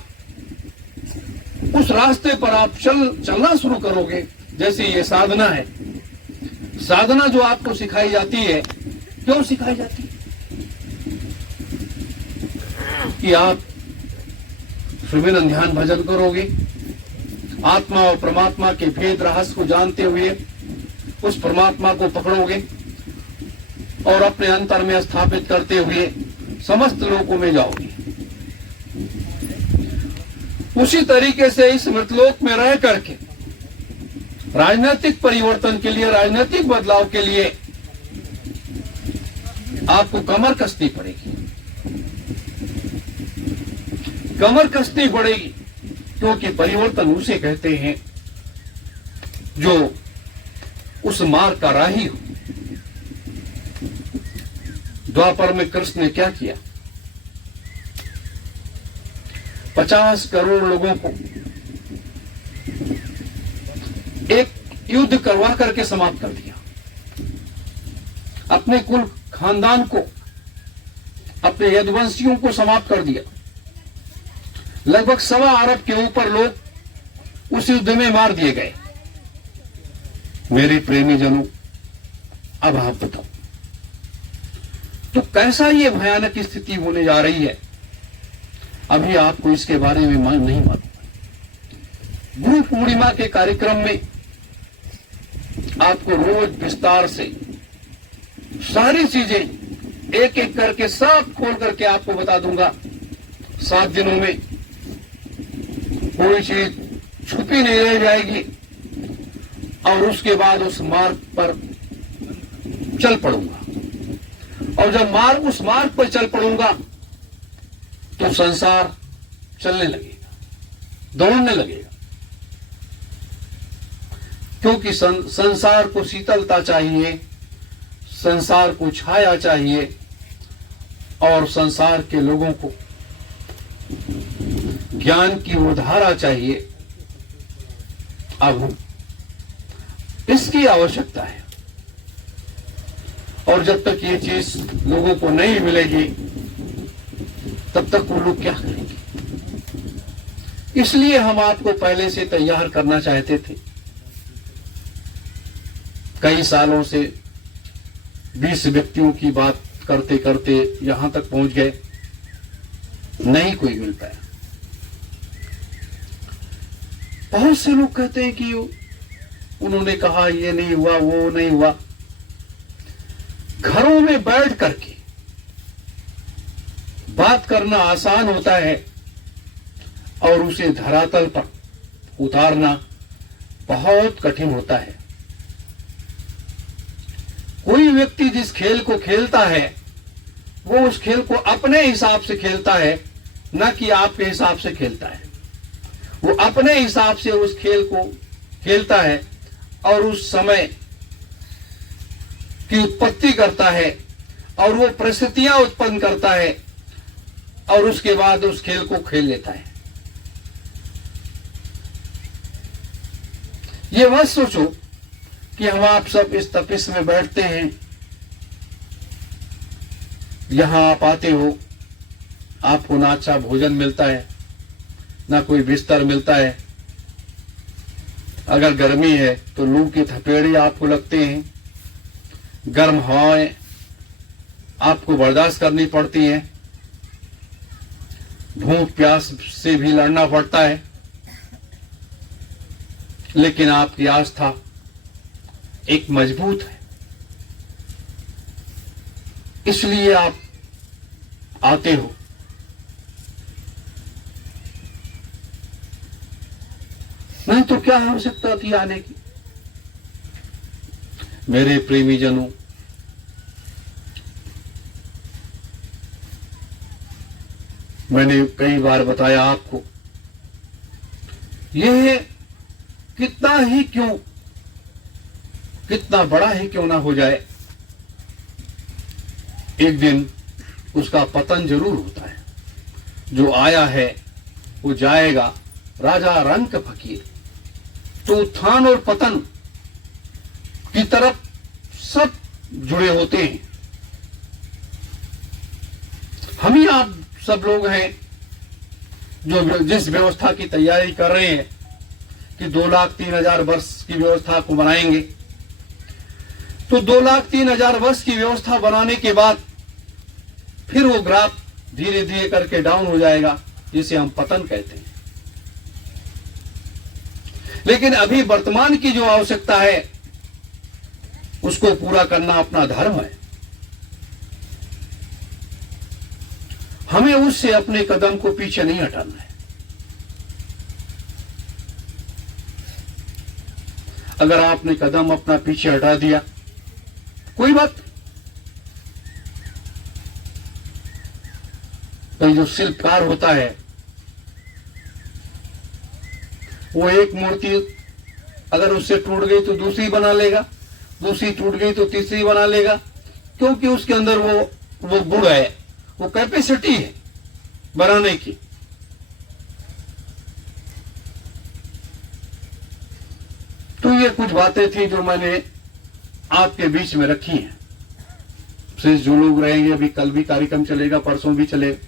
उस रास्ते पर आप चलना शुरू करोगे, जैसे ये साधना है, साधना जो आपको सिखाई जाती है, क्यों सिखाई जाती है? कि आप सुमिरन ध्यान भजन करोगे, आत्मा और परमात्मा के भेद रहस्य को जानते हुए उस परमात्मा को पकड़ोगे और अपने अंतर में स्थापित करते हुए समस्त लोकों में जाओगे। उसी तरीके से इस मृतलोक में रह करके राजनीतिक परिवर्तन के लिए, राजनीतिक बदलाव के लिए आपको कमर कसनी पड़ेगी, कमर कसनी पड़ेगी, क्योंकि परिवर्तन उसे कहते हैं जो उस मार्ग का राही हो। द्वापर में कृष्ण ने क्या किया? 50 करोड़ लोगों को एक युद्ध करवा करके समाप्त कर दिया, अपने कुल खानदान को, अपने यदुवंशियों को समाप्त कर दिया। लगभग 1.25 अरब के ऊपर लोग उस युद्ध में मार दिए गए। मेरे प्रेमी जनों, अब आप बताओ, तो कैसा ये भयानक स्थिति होने जा रही है? अभी आपको इसके बारे में नहीं मालूम। गुरु पूर्णिमा के कार्यक्रम में आपको रोज विस्तार से सारी चीजें एक एक करके सब खोल करके आपको बता दूंगा। 7 दिनों में कोई चीज छुपी नहीं रह जाएगी और उसके बाद उस मार्ग पर चल पड़ूंगा। और जब उस मार्ग पर चल पड़ूंगा तो संसार चलने लगेगा, दौड़ने लगेगा, क्योंकि संसार को शीतलता चाहिए, संसार को छाया चाहिए और संसार के लोगों को ज्ञान की वो धारा चाहिए। अब इसकी आवश्यकता है और जब तक ये चीज लोगों को नहीं मिलेगी तब तक वो लोग क्या करेंगे? इसलिए हम आपको पहले से तैयार करना चाहते थे। कई सालों से 20 व्यक्तियों की बात करते करते यहां तक पहुंच गए, नहीं कोई मिल पाया। बहुत से लोग कहते हैं कि उन्होंने कहा ये नहीं हुआ, वो नहीं हुआ। घरों में बैठ करके बात करना आसान होता है और उसे धरातल पर उतारना बहुत कठिन होता है। कोई व्यक्ति जिस खेल को खेलता है वो उस खेल को अपने हिसाब से खेलता है, न कि आपके हिसाब से खेलता है। वो अपने हिसाब से उस खेल को खेलता है और उस समय की उत्पत्ति करता है और वो परिस्थितियां उत्पन्न करता है और उसके बाद उस खेल को खेल लेता है। ये मत सोचो कि हम आप सब इस तपिश में बैठते हैं, यहां आप आते हो, आपको ना अच्छा भोजन मिलता है, ना कोई बिस्तर मिलता है। अगर गर्मी है तो लू के थपेड़े आपको लगते हैं, गर्म हवाएं आपको बर्दाश्त करनी पड़ती हैं, भूख प्यास से भी लड़ना पड़ता है, लेकिन आपकी आस्था एक मजबूत है, इसलिए आप आते हो। नहीं तो क्या आवश्यकता थी आने की। मेरे प्रेमी जनों, मैंने कई बार बताया आपको, यह कितना ही क्यों, कितना बड़ा ही क्यों ना हो जाए, एक दिन उसका पतन जरूर होता है। जो आया है वो जाएगा, राजा रंक फकीर। तो उत्थान और पतन की तरफ सब जुड़े होते हैं। हम ही आप सब लोग हैं जो जिस व्यवस्था की तैयारी कर रहे हैं कि 2,03,000 वर्ष की व्यवस्था को बनाएंगे। तो 2,03,000 वर्ष की व्यवस्था बनाने के बाद फिर वो ग्राफ धीरे धीरे करके डाउन हो जाएगा, जिसे हम पतन कहते हैं। लेकिन अभी वर्तमान की जो आवश्यकता है उसको पूरा करना अपना धर्म है। हमें उससे अपने कदम को पीछे नहीं हटाना है। अगर आपने कदम अपना पीछे हटा दिया कोई बात नहीं। तो जो शिल्पकार होता है वो एक मूर्ति अगर उससे टूट गई तो दूसरी बना लेगा, दूसरी टूट गई तो तीसरी बना लेगा, क्योंकि उसके अंदर वो गुण है, वो कैपेसिटी है बनाने की। तो ये कुछ बातें थी जो मैंने आपके बीच में रखी हैं। सिर्फ जो लोग रहेंगे, अभी कल भी कार्यक्रम चलेगा, परसों भी चलेगा।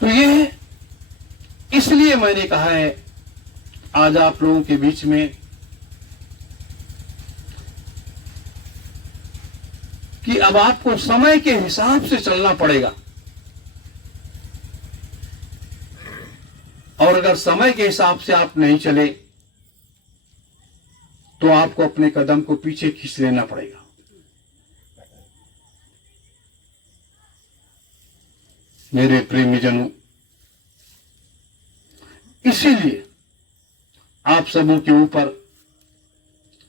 तो ये इसलिए मैंने कहा है आज आप लोगों के बीच में कि अब आपको समय के हिसाब से चलना पड़ेगा, और अगर समय के हिसाब से आप नहीं चले तो आपको अपने कदम को पीछे खींच लेना पड़ेगा। मेरे प्रेमीजनों, इसीलिए आप सबों के ऊपर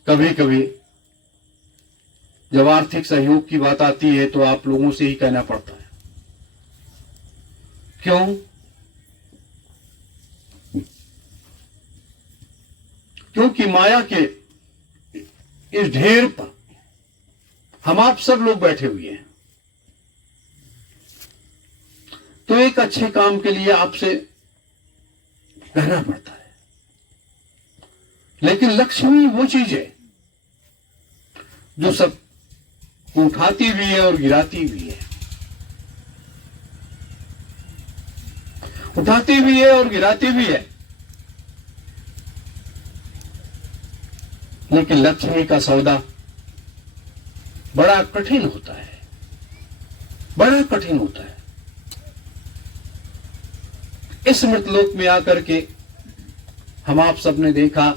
कभी कभी जब आर्थिक सहयोग की बात आती है तो आप लोगों से ही कहना पड़ता है। क्यों? क्योंकि माया के इस ढेर पर हम आप सब लोग बैठे हुए हैं। तो एक अच्छे काम के लिए आपसे कहना पड़ता है। लेकिन लक्ष्मी वो चीज है जो सब उठाती भी है और गिराती भी है, उठाती भी है और गिराती भी है। लेकिन लक्ष्मी का सौदा बड़ा कठिन होता है, बड़ा कठिन होता है। इस मृतलोक में आकर के हम आप सबने देखा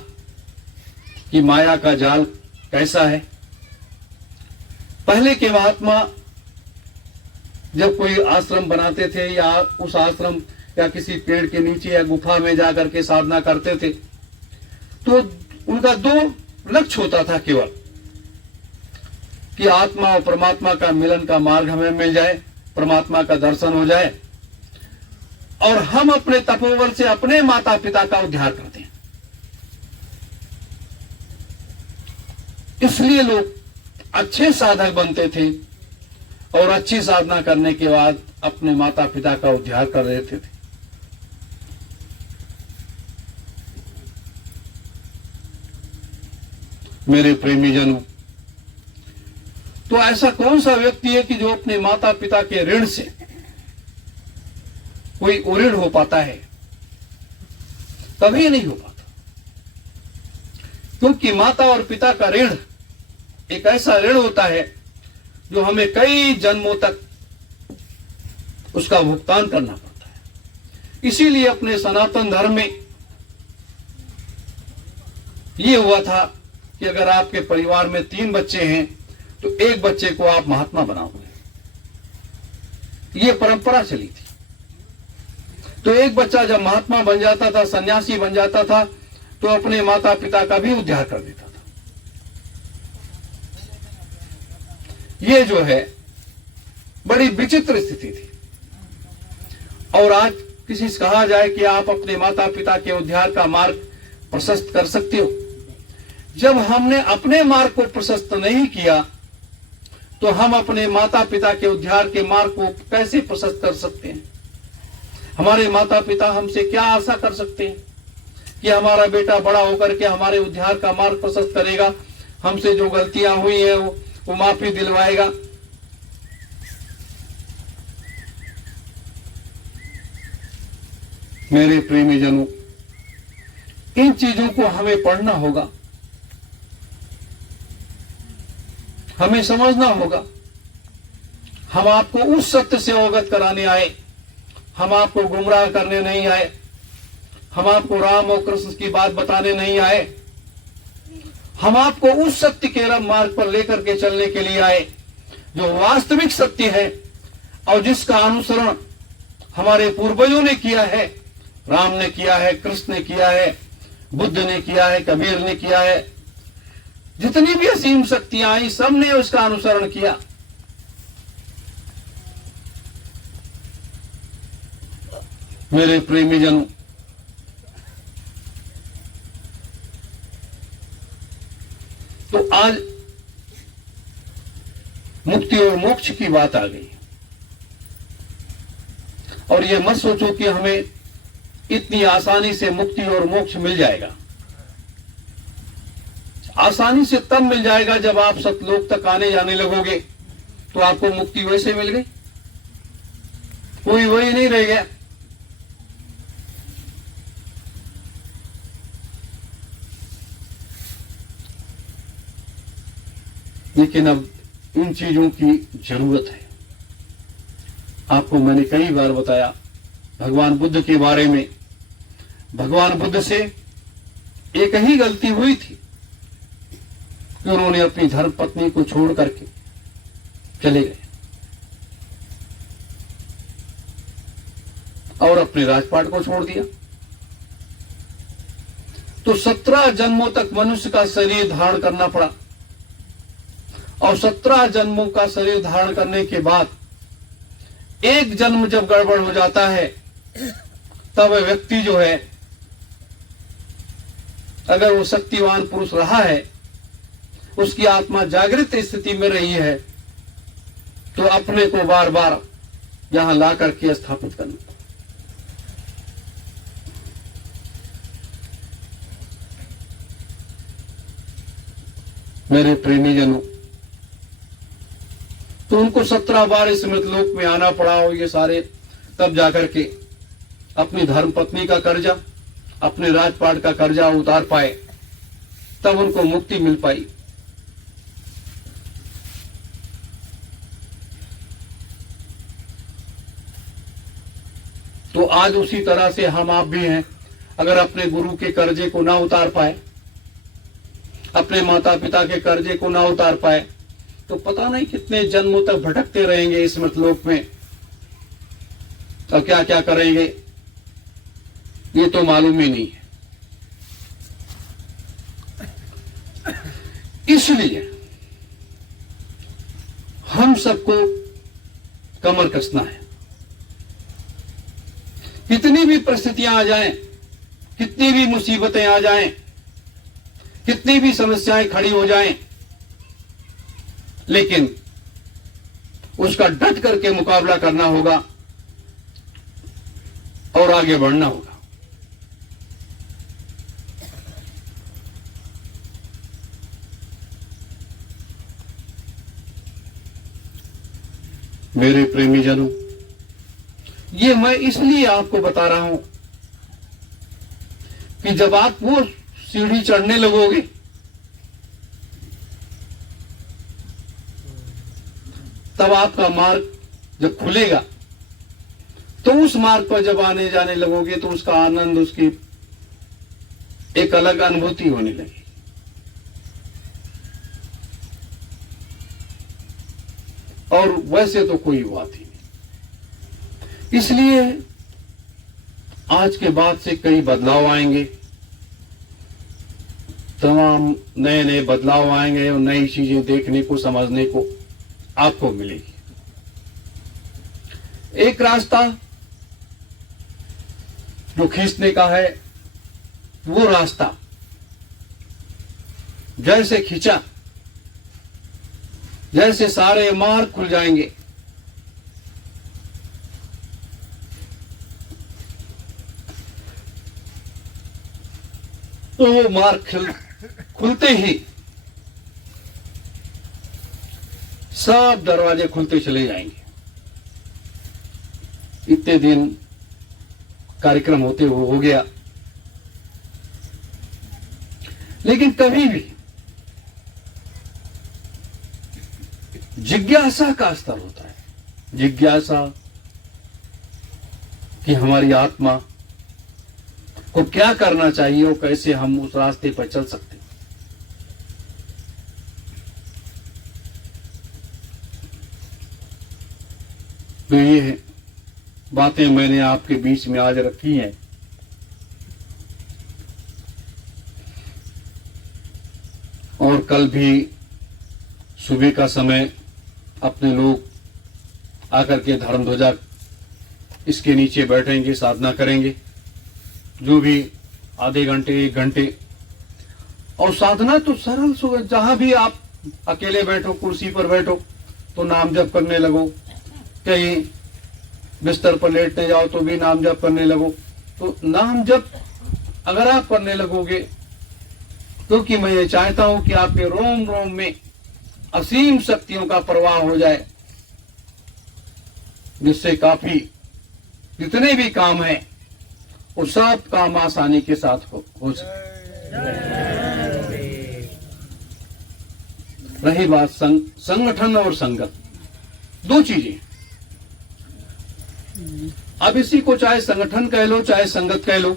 कि माया का जाल कैसा है। पहले के महात्मा जब कोई आश्रम बनाते थे या उस आश्रम या किसी पेड़ के नीचे या गुफा में जाकर के साधना करते थे, तो उनका दो लक्ष्य होता था केवल कि आत्मा और परमात्मा का मिलन का मार्ग हमें मिल जाए, परमात्मा का दर्शन हो जाए और हम अपने तपोबल से अपने माता पिता का उद्धार करते हैं। इसलिए लोग अच्छे साधक बनते थे और अच्छी साधना करने के बाद अपने माता पिता का उद्धार कर देते थे। मेरे प्रेमी जनों, तो ऐसा कौन सा व्यक्ति है कि जो अपने माता पिता के ऋण से कोई उऋण हो पाता है? कभी नहीं हो पाता, क्योंकि माता और पिता का ऋण एक ऐसा ऋण होता है जो हमें कई जन्मों तक उसका भुगतान करना पड़ता है। इसीलिए अपने सनातन धर्म में यह हुआ था कि अगर आपके परिवार में 3 बच्चे हैं तो एक बच्चे को आप महात्मा बनाओगे, यह परंपरा चली थी। तो एक बच्चा जब महात्मा बन जाता था, सन्यासी बन जाता था, तो अपने माता पिता का भी उद्धार कर देता था। यह जो है बड़ी विचित्र स्थिति थी। और आज किसी से कहा जाए कि आप अपने माता पिता के उद्धार का मार्ग प्रशस्त कर सकते हो, जब हमने अपने मार्ग को प्रशस्त नहीं किया तो हम अपने माता पिता के उद्धार के मार्ग को कैसे प्रशस्त कर सकते हैं? हमारे माता पिता हमसे क्या आशा कर सकते हैं कि हमारा बेटा बड़ा होकर के हमारे उद्धार का मार्ग प्रशस्त करेगा, हमसे जो गलतियां हुई है वो माफी दिलवाएगा। मेरे प्रेमी जनों, इन चीजों को हमें पढ़ना होगा, हमें समझना होगा। हम आपको उस सत्य से अवगत कराने आए, हम आपको गुमराह करने नहीं आए, हम आपको राम और कृष्ण की बात बताने नहीं आए, हम आपको उस सत्य के मार्ग पर लेकर के चलने के लिए आए जो वास्तविक सत्य है और जिसका अनुसरण हमारे पूर्वजों ने किया है। राम ने किया है, कृष्ण ने किया है, बुद्ध ने किया है, कबीर ने किया है, जितनी भी असीम शक्तियां आई सबने उसका अनुसरण किया। मेरे प्रेमी जनों, तो आज मुक्ति और मोक्ष की बात आ गई और ये मत सोचो कि हमें इतनी आसानी से मुक्ति और मोक्ष मिल जाएगा। आसानी से तब मिल जाएगा जब आप सतलोक तक आने जाने लगोगे, तो आपको मुक्ति वैसे मिल गई, कोई वही नहीं रह गया। लेकिन अब इन चीजों की जरूरत है। आपको मैंने कई बार बताया भगवान बुद्ध के बारे में। भगवान बुद्ध से एक ही गलती हुई थी कि उन्होंने अपनी धर्म पत्नी को छोड़ करके चले गए और अपने राजपाट को छोड़ दिया। तो 17 जन्मों तक मनुष्य का शरीर धारण करना पड़ा और 17 जन्मों का शरीर धारण करने के बाद एक जन्म जब गड़बड़ हो जाता है, तब व्यक्ति जो है, अगर वो शक्तिवान पुरुष रहा है, उसकी आत्मा जागृत स्थिति में रही है, तो अपने को बार बार यहां ला करके स्थापित करना। मेरे प्रेमी जनों, तो उनको 17 बार इस मृतलोक में आना पड़ा हो, ये सारे, तब जाकर के अपनी धर्म पत्नी का कर्जा, अपने राजपाट का कर्जा उतार पाए, तब उनको मुक्ति मिल पाई। तो आज उसी तरह से हम आप भी हैं। अगर अपने गुरु के कर्जे को ना उतार पाए, अपने माता पिता के कर्जे को ना उतार पाए, तो पता नहीं कितने जन्मों तक भटकते रहेंगे इस मृतलोक में, तो क्या क्या करेंगे ये तो मालूम ही नहीं है। इसलिए हम सबको कमर कसना है। कितनी भी परिस्थितियां आ जाएं, कितनी भी मुसीबतें आ जाएं, कितनी भी समस्याएं खड़ी हो जाएं, लेकिन उसका डट करके मुकाबला करना होगा और आगे बढ़ना होगा। मेरे प्रेमी जनों, ये मैं इसलिए आपको बता रहा हूं कि जब आप वो सीढ़ी चढ़ने लगोगे तब आपका मार्ग जब खुलेगा तो उस मार्ग पर जब आने जाने लगोगे तो उसका आनंद, उसकी एक अलग अनुभूति होने लगेगी। और वैसे तो कोई बात ही नहीं। इसलिए आज के बाद से कई बदलाव आएंगे, तमाम नए नए बदलाव आएंगे और नई चीजें देखने को, समझने को आपको मिलेगी। एक रास्ता जो खींचने का है, वो रास्ता जैसे खींचा, जैसे सारे मार्ग खुल जाएंगे, तो वो मार्ग खुलते ही सब दरवाजे खुलते चले जाएंगे। इतने दिन कार्यक्रम होते हुए हो गया, लेकिन कभी भी जिज्ञासा का स्तर होता है। जिज्ञासा कि हमारी आत्मा को क्या करना चाहिए और कैसे हम उस रास्ते पर चल सकते हैं। तो ये बातें मैंने आपके बीच में आज रखी हैं। और कल भी सुबह का समय अपने लोग आकर के धर्म ध्वजा इसके नीचे बैठेंगे, साधना करेंगे, जो भी आधे घंटे, 1 घंटे। और साधना तो सरल सुबह, जहां भी आप अकेले बैठो, कुर्सी पर बैठो तो नाम जप करने लगो, कहीं बिस्तर पर लेटने जाओ तो भी नाम जप करने लगो। तो नाम जप अगर आप करने लगोगे, क्योंकि मैं ये चाहता हूं कि आपके रोम रोम में असीम शक्तियों का प्रवाह हो जाए, जिससे काफी जितने भी काम हैं वो सब काम आसानी के साथ हो सके। रही बात संगठन और संगत, 2 चीजें। अब इसी को चाहे संगठन कह लो, चाहे संगत कह लो।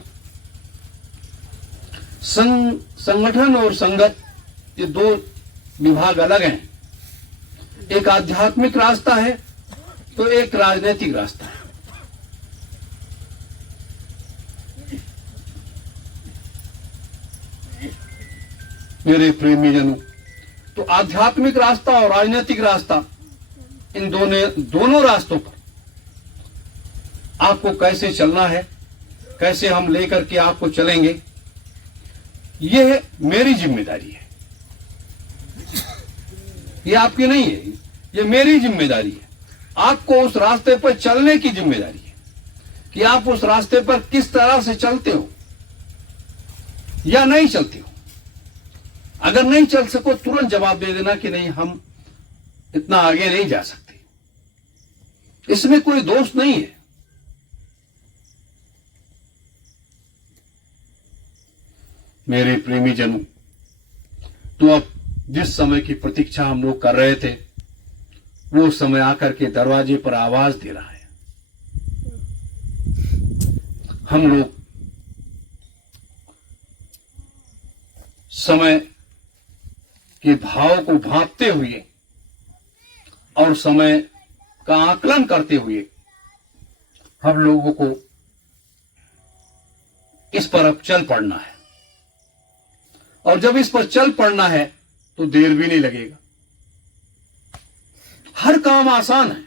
संगठन और संगत ये 2 विभाग अलग हैं। एक आध्यात्मिक रास्ता है तो एक राजनीतिक रास्ता है। मेरे प्रेमी जनों, तो आध्यात्मिक रास्ता और राजनीतिक रास्ता, इन दोनों रास्तों पर आपको कैसे चलना है, कैसे हम लेकर के आपको चलेंगे, यह मेरी जिम्मेदारी है। ये आपकी नहीं है, ये मेरी जिम्मेदारी है। आपको उस रास्ते पर चलने की जिम्मेदारी है कि आप उस रास्ते पर किस तरह से चलते हो या नहीं चलते हो। अगर नहीं चल सको, तुरंत जवाब दे देना कि नहीं, हम इतना आगे नहीं जा सकते। इसमें कोई दोष नहीं है। मेरे प्रेमी जनों, तो अब जिस समय की प्रतीक्षा हम लोग कर रहे थे, वो समय आकर के दरवाजे पर आवाज दे रहा है। हम लोग समय के भाव को भांपते हुए और समय का आकलन करते हुए हम लोगों को इस पर अब चल पड़ना है। और जब इस पर चल पड़ना है तो देर भी नहीं लगेगा। हर काम आसान है।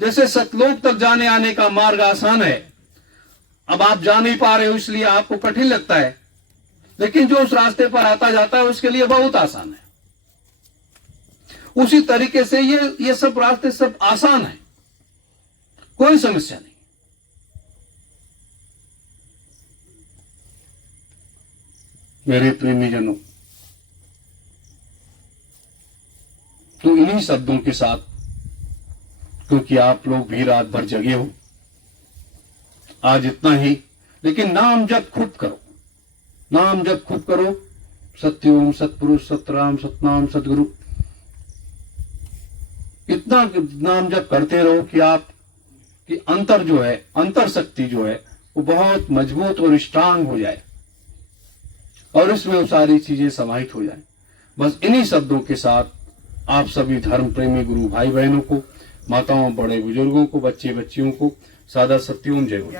जैसे सतलोक तक जाने आने का मार्ग आसान है, अब आप जा नहीं पा रहे हो इसलिए आपको कठिन लगता है, लेकिन जो उस रास्ते पर आता जाता है उसके लिए बहुत आसान है। उसी तरीके से ये सब रास्ते सब आसान है, कोई समस्या नहीं। मेरे प्रेमी जनों, तो इन्हीं शब्दों के साथ, क्योंकि आप लोग भी रात भर जगे हो, आज इतना ही। लेकिन नाम जप खूब करो, नाम जप खूब करो। सत्योम सतपुरुष सतराम सतनाम सतगुरु, इतना नाम जप करते रहो कि आप कि अंतर जो है, अंतर शक्ति जो है वो बहुत मजबूत और स्ट्रांग हो जाए और इसमें वो सारी चीजें समाहित हो जाए। बस इन्हीं शब्दों के साथ आप सभी धर्म प्रेमी गुरु भाई बहनों को, माताओं बड़े बुजुर्गों को, बच्चे बच्चियों को सादा सत्योम जय गुरु।